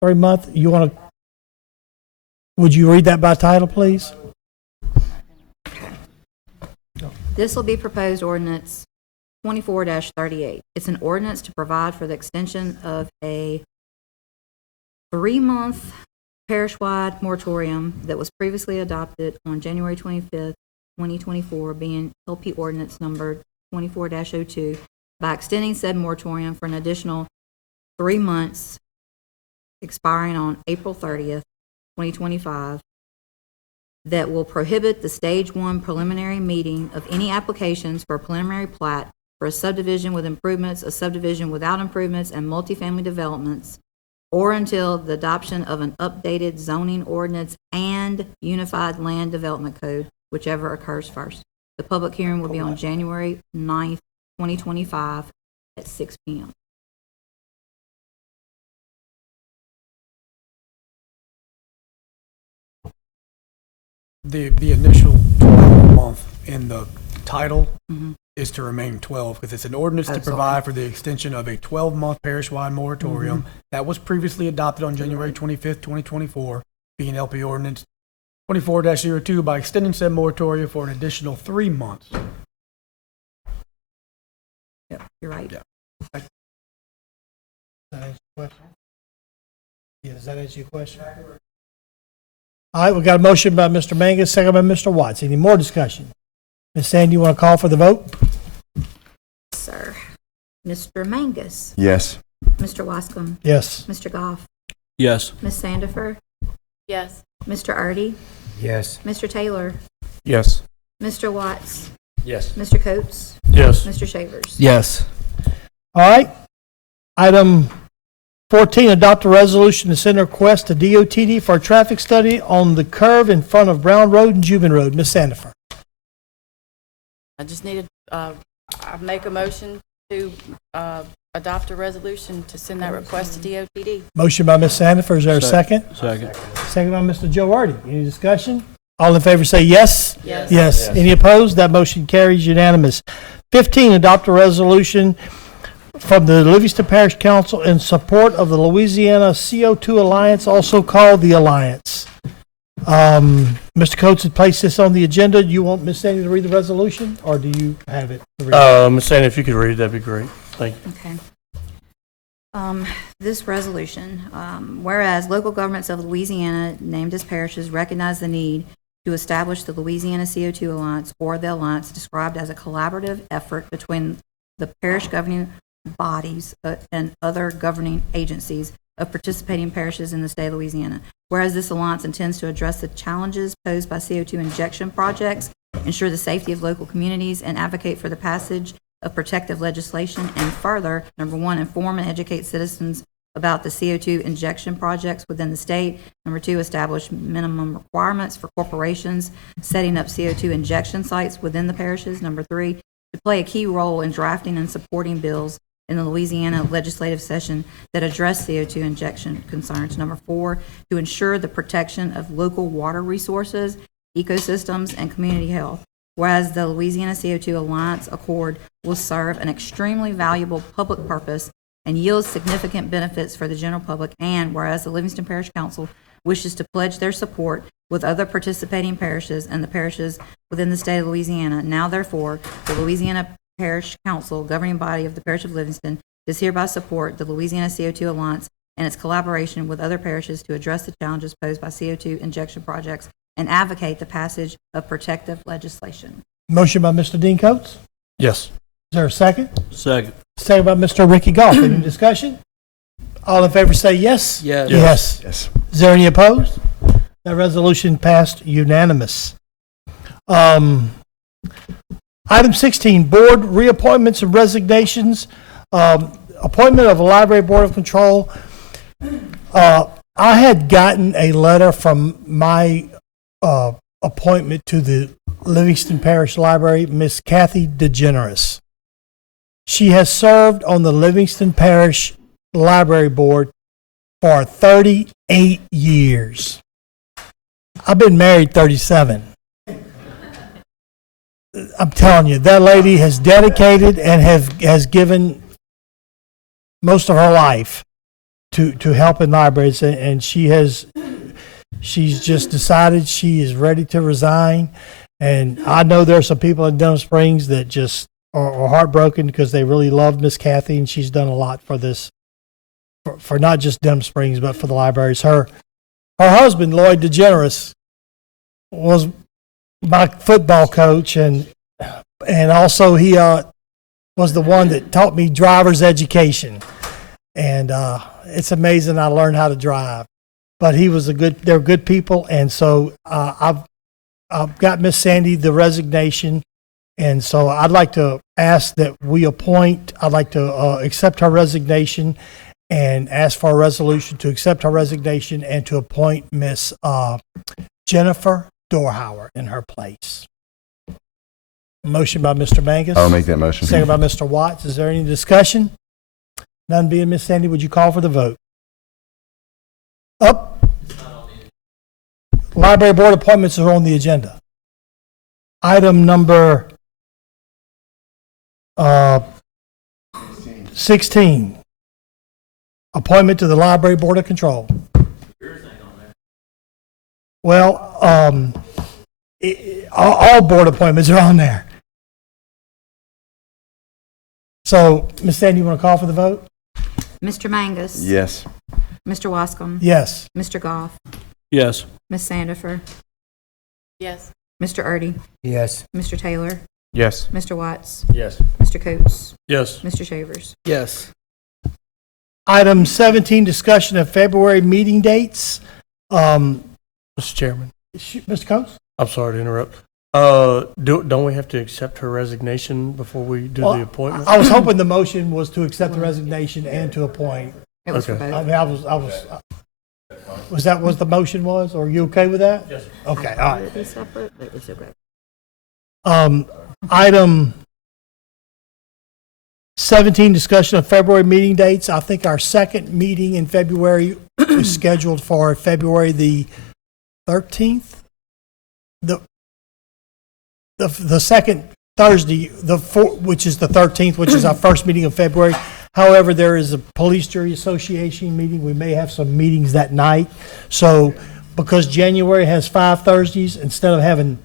3 month? You want to, would you read that by title, please? This will be proposed ordinance 24-38. It's an ordinance to provide for the extension of a 3-month parish-wide moratorium that was previously adopted on January 25th, 2024, being LP ordinance number 24-02, by extending said moratorium for an additional 3 months, expiring on April 30th, 2025, that will prohibit the Stage 1 preliminary meeting of any applications for a preliminary plat for a subdivision with improvements, a subdivision without improvements, and multifamily developments, or until the adoption of an updated zoning ordinance and unified land development code, whichever occurs first. The public hearing will be on January 9th, 2025 at 6 p.m. The initial 12-month in the title is to remain 12 because it's an ordinance to provide for the extension of a 12-month parish-wide moratorium that was previously adopted on January 25th, 2024, being LP ordinance 24-02, by extending said moratorium for an additional 3 months. Yep, you're right. Yeah. Does that answer your question? Yeah, does that answer your question? All right, we got a motion by Mr. Mangus, second by Mr. Watts. Any more discussion? Ms. Sandy, you want to call for the vote? Sir. Mr. Mangus. Yes. Mr. Wascom. Yes. Mr. Goff. Yes. Ms. Sandifer. Yes. Mr. Artie. Yes. Mr. Taylor. Yes. Mr. Watts. Yes. Mr. Coates. Yes. Mr. Shavers. Yes. All right. Item 14, adopt a resolution to send a request to DOTD for a traffic study on the curve in front of Brown Road and Juban Road. Ms. Sandifer. I just needed, I make a motion to adopt a resolution to send that request to DOTD. Motion by Ms. Sandifer. Is there a second? Second. Second by Mr. Joe Artie. Any discussion? All in favor say yes. Yes. Yes. Any opposed? That motion carries unanimous. 15, adopt a resolution from the Livingston Parish Council in support of the Louisiana CO2 Alliance, also called the Alliance. Mr. Coates had placed this on the agenda. Do you want Ms. Sandy to read the resolution, or do you have it? Ms. Sandy, if you could read it, that'd be great. Thank you. Okay. This resolution, whereas local governments of Louisiana named as parishes recognize the need to establish the Louisiana CO2 Alliance, or the Alliance, described as a collaborative effort between the parish governing bodies and other governing agencies of participating parishes in the state of Louisiana. Whereas this alliance intends to address the challenges posed by CO2 injection projects, ensure the safety of local communities, and advocate for the passage of protective legislation, and further, number 1, inform and educate citizens about the CO2 injection projects within the state. Number 2, establish minimum requirements for corporations setting up CO2 injection sites within the parishes. Number 3, to play a key role in drafting and supporting bills in the Louisiana legislative session that address CO2 injection concerns. Number 4, to ensure the protection of local water resources, ecosystems, and community health. Whereas the Louisiana CO2 Alliance Accord will serve an extremely valuable public purpose and yield significant benefits for the general public, and whereas the Livingston Parish Council wishes to pledge their support with other participating parishes and the parishes within the state of Louisiana, now therefore, the Louisiana Parish Council, governing body of the Parish of Livingston, does hereby support the Louisiana CO2 Alliance and its collaboration with other parishes to address the challenges posed by CO2 injection projects and advocate the passage of protective legislation. Motion by Mr. Dean Coates. Yes. Is there a second? Second. Second by Mr. Ricky Goff. Any discussion? All in favor say yes. Yes. Yes. Yes. Is there any opposed? That resolution passed unanimous. Item 16, board reappointments and resignations. Appointment of a library board of control. I had gotten a letter from my appointment to the Livingston Parish Library, Miss Kathy DeGeneres. She has served on the Livingston Parish Library Board for 38 years. I've been married 37. I'm telling you, that lady has dedicated and has given most of her life to helping libraries, and she's just decided she is ready to resign. And I know there are some people in Denham Springs that just are heartbroken because they really love Miss Kathy, and she's done a lot for this, for not just Denham Springs, but for the libraries. Her husband, Lloyd DeGeneres, was my football coach, and also he was the one that taught me driver's education. And it's amazing I learned how to drive. But they're good people, and so I've got Miss Sandy the resignation, and so I'd like to ask that I'd like to accept her resignation and ask for a resolution to accept her resignation and to appoint Miss Jennifer Dorhauer in her place. Motion by Mr. Mangus. I'll make that motion. Second by Mr. Watts. Is there any discussion? None being, Miss Sandy, would you call for the vote? Up. Library board appointments are on the agenda. Item number 16. Appointment to the Library Board of Control. Well, all board appointments are on there. So, Ms. Sandy, you want to call for the vote? Mr. Mangus. Yes. Mr. Wascom. Yes. Mr. Goff. Yes. Ms. Sandifer. Yes. Mr. Erdy. Yes. Mr. Taylor. Yes. Mr. Watts. Yes. Mr. Coates. Yes. Mr. Shavers. Yes. Item 17, discussion of February meeting dates. Mr. Chairman, Mr. Coates? I'm sorry to interrupt. Don't we have to accept her resignation before we do the appointment? I was hoping the motion was to accept the resignation and to appoint. It was for Okay. both. I mean, was that what the motion was? Are you okay with that? Yes. Okay, all right. It'd be separate, but it's okay. Item 17, discussion of February meeting dates. I think our second meeting in February is scheduled for February the 13th. The second Thursday, which is the 13th, which is our first meeting of February. However, there is a police jury association meeting. We may have some meetings that night. So because January has 5 Thursdays, instead of having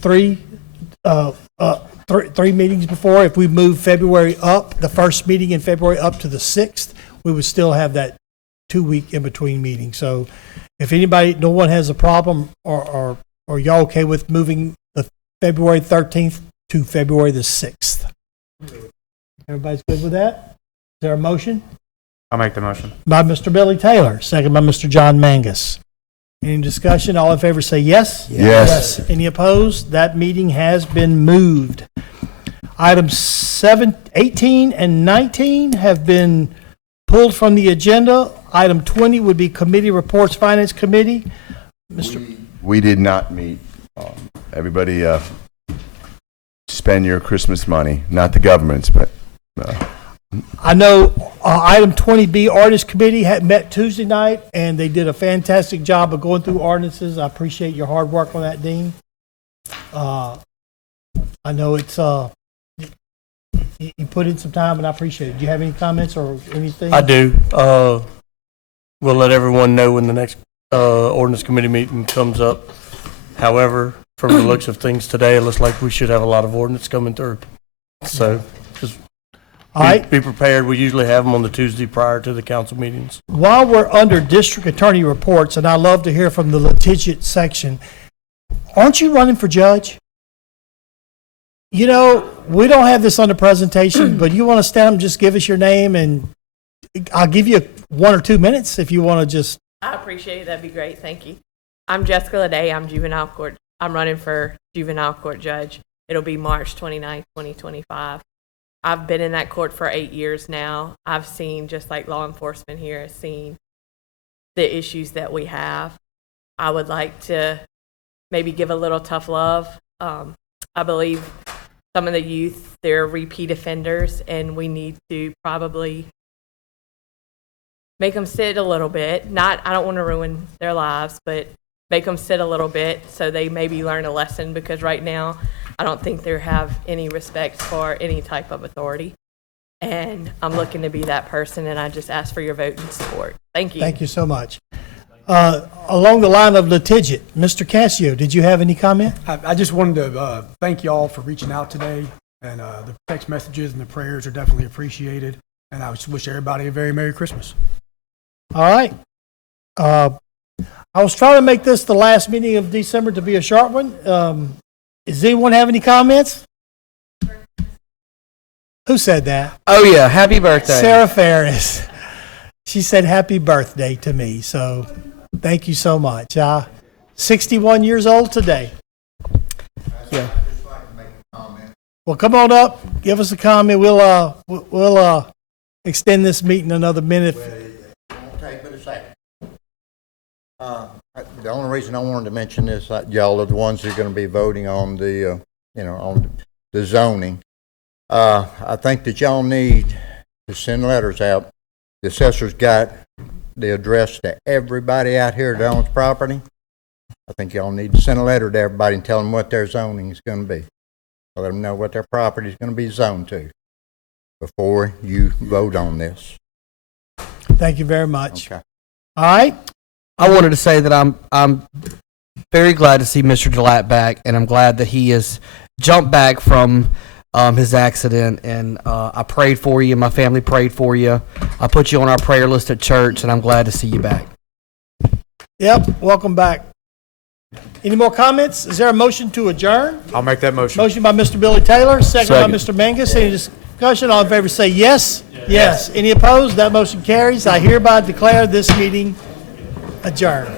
three meetings before, if we move February up, the first meeting in February up to the 6th, we would still have that 2-week in between meeting. So if no one has a problem, or y'all okay with moving the February 13th to February the 6th? Everybody's good with that? Is there a motion? I'll make the motion. By Mr. Billy Taylor, second by Mr. John Mangus. Any discussion? All in favor say yes. Yes. Any opposed? That meeting has been moved. Items 18 and 19 have been pulled from the agenda. Item 20 would be committee reports, Finance Committee. We did not meet. Everybody spend your Christmas money, not the government's, but I know item 20B, Ordinance Committee, had met Tuesday night, and they did a fantastic job of going through ordinances. I appreciate your hard work on that, Dean. I know it's you put in some time, and I appreciate it. Do you have any comments or anything? I do. We'll let everyone know when the next ordinance committee meeting comes up. However, from the looks of things today, it looks like we should have a lot of ordinance coming through. So just All right. be prepared. We usually have them on the Tuesday prior to the council meetings. While we're under district attorney reports, and I love to hear from the litigious section, aren't you running for judge? You know, we don't have this on the presentation, but you want to stand up and just give us your name, and I'll give you 1 or 2 minutes if you want to just. I appreciate it. That'd be great. Thank you. I'm Jessica Leday. I'm juvenile court. I'm running for juvenile court judge. It'll be March 29th, 2025. I've been in that court for 8 years now. I've seen, just like law enforcement here has seen, the issues that we have. I would like to maybe give a little tough love. I believe some of the youth, they're repeat offenders, and we need to probably make them sit a little bit. I don't want to ruin their lives, but make them sit a little bit so they maybe learn a lesson, because right now I don't think they have any respect for any type of authority. And I'm looking to be that person, and I just ask for your vote and support. Thank you. Thank you so much. Along the line of litigant, Mr. Cassio, did you have any comment? I just wanted to thank y'all for reaching out today, and the text messages and the prayers are definitely appreciated. And I just wish everybody a very Merry Christmas. All right. I was trying to make this the last meeting of December to be a short one. Does anyone have any comments? Who said that? Oh, yeah. Happy birthday. Sarah Ferris. She said happy birthday to me, so thank you so much. 61 years old today. Yeah. Well, come on up. Give us a comment. We'll extend this meeting another minute. It won't take but a second. The only reason I wanted to mention this, y'all are the ones who are going to be voting on the, on the zoning. I think that y'all need to send letters out. The assessor's got the address to everybody out here that owns property. I think y'all need to send a letter to everybody and tell them what their zoning is going to be. Let them know what their property is going to be zoned to before you vote on this. Thank you very much. Okay. All right. I wanted to say that I'm very glad to see Mr. DeLatte back, and I'm glad that he has jumped back from his accident. And I prayed for you. My family prayed for you. I put you on our prayer list at church, and I'm glad to see you back. Yep. Welcome back. Any more comments? Is there a motion to adjourn? I'll make that motion. Motion by Mr. Billy Taylor, second by Mr. Mangus. Any discussion? All in favor say yes. Yes. Any opposed? That motion carries. I hereby declare this meeting adjourned.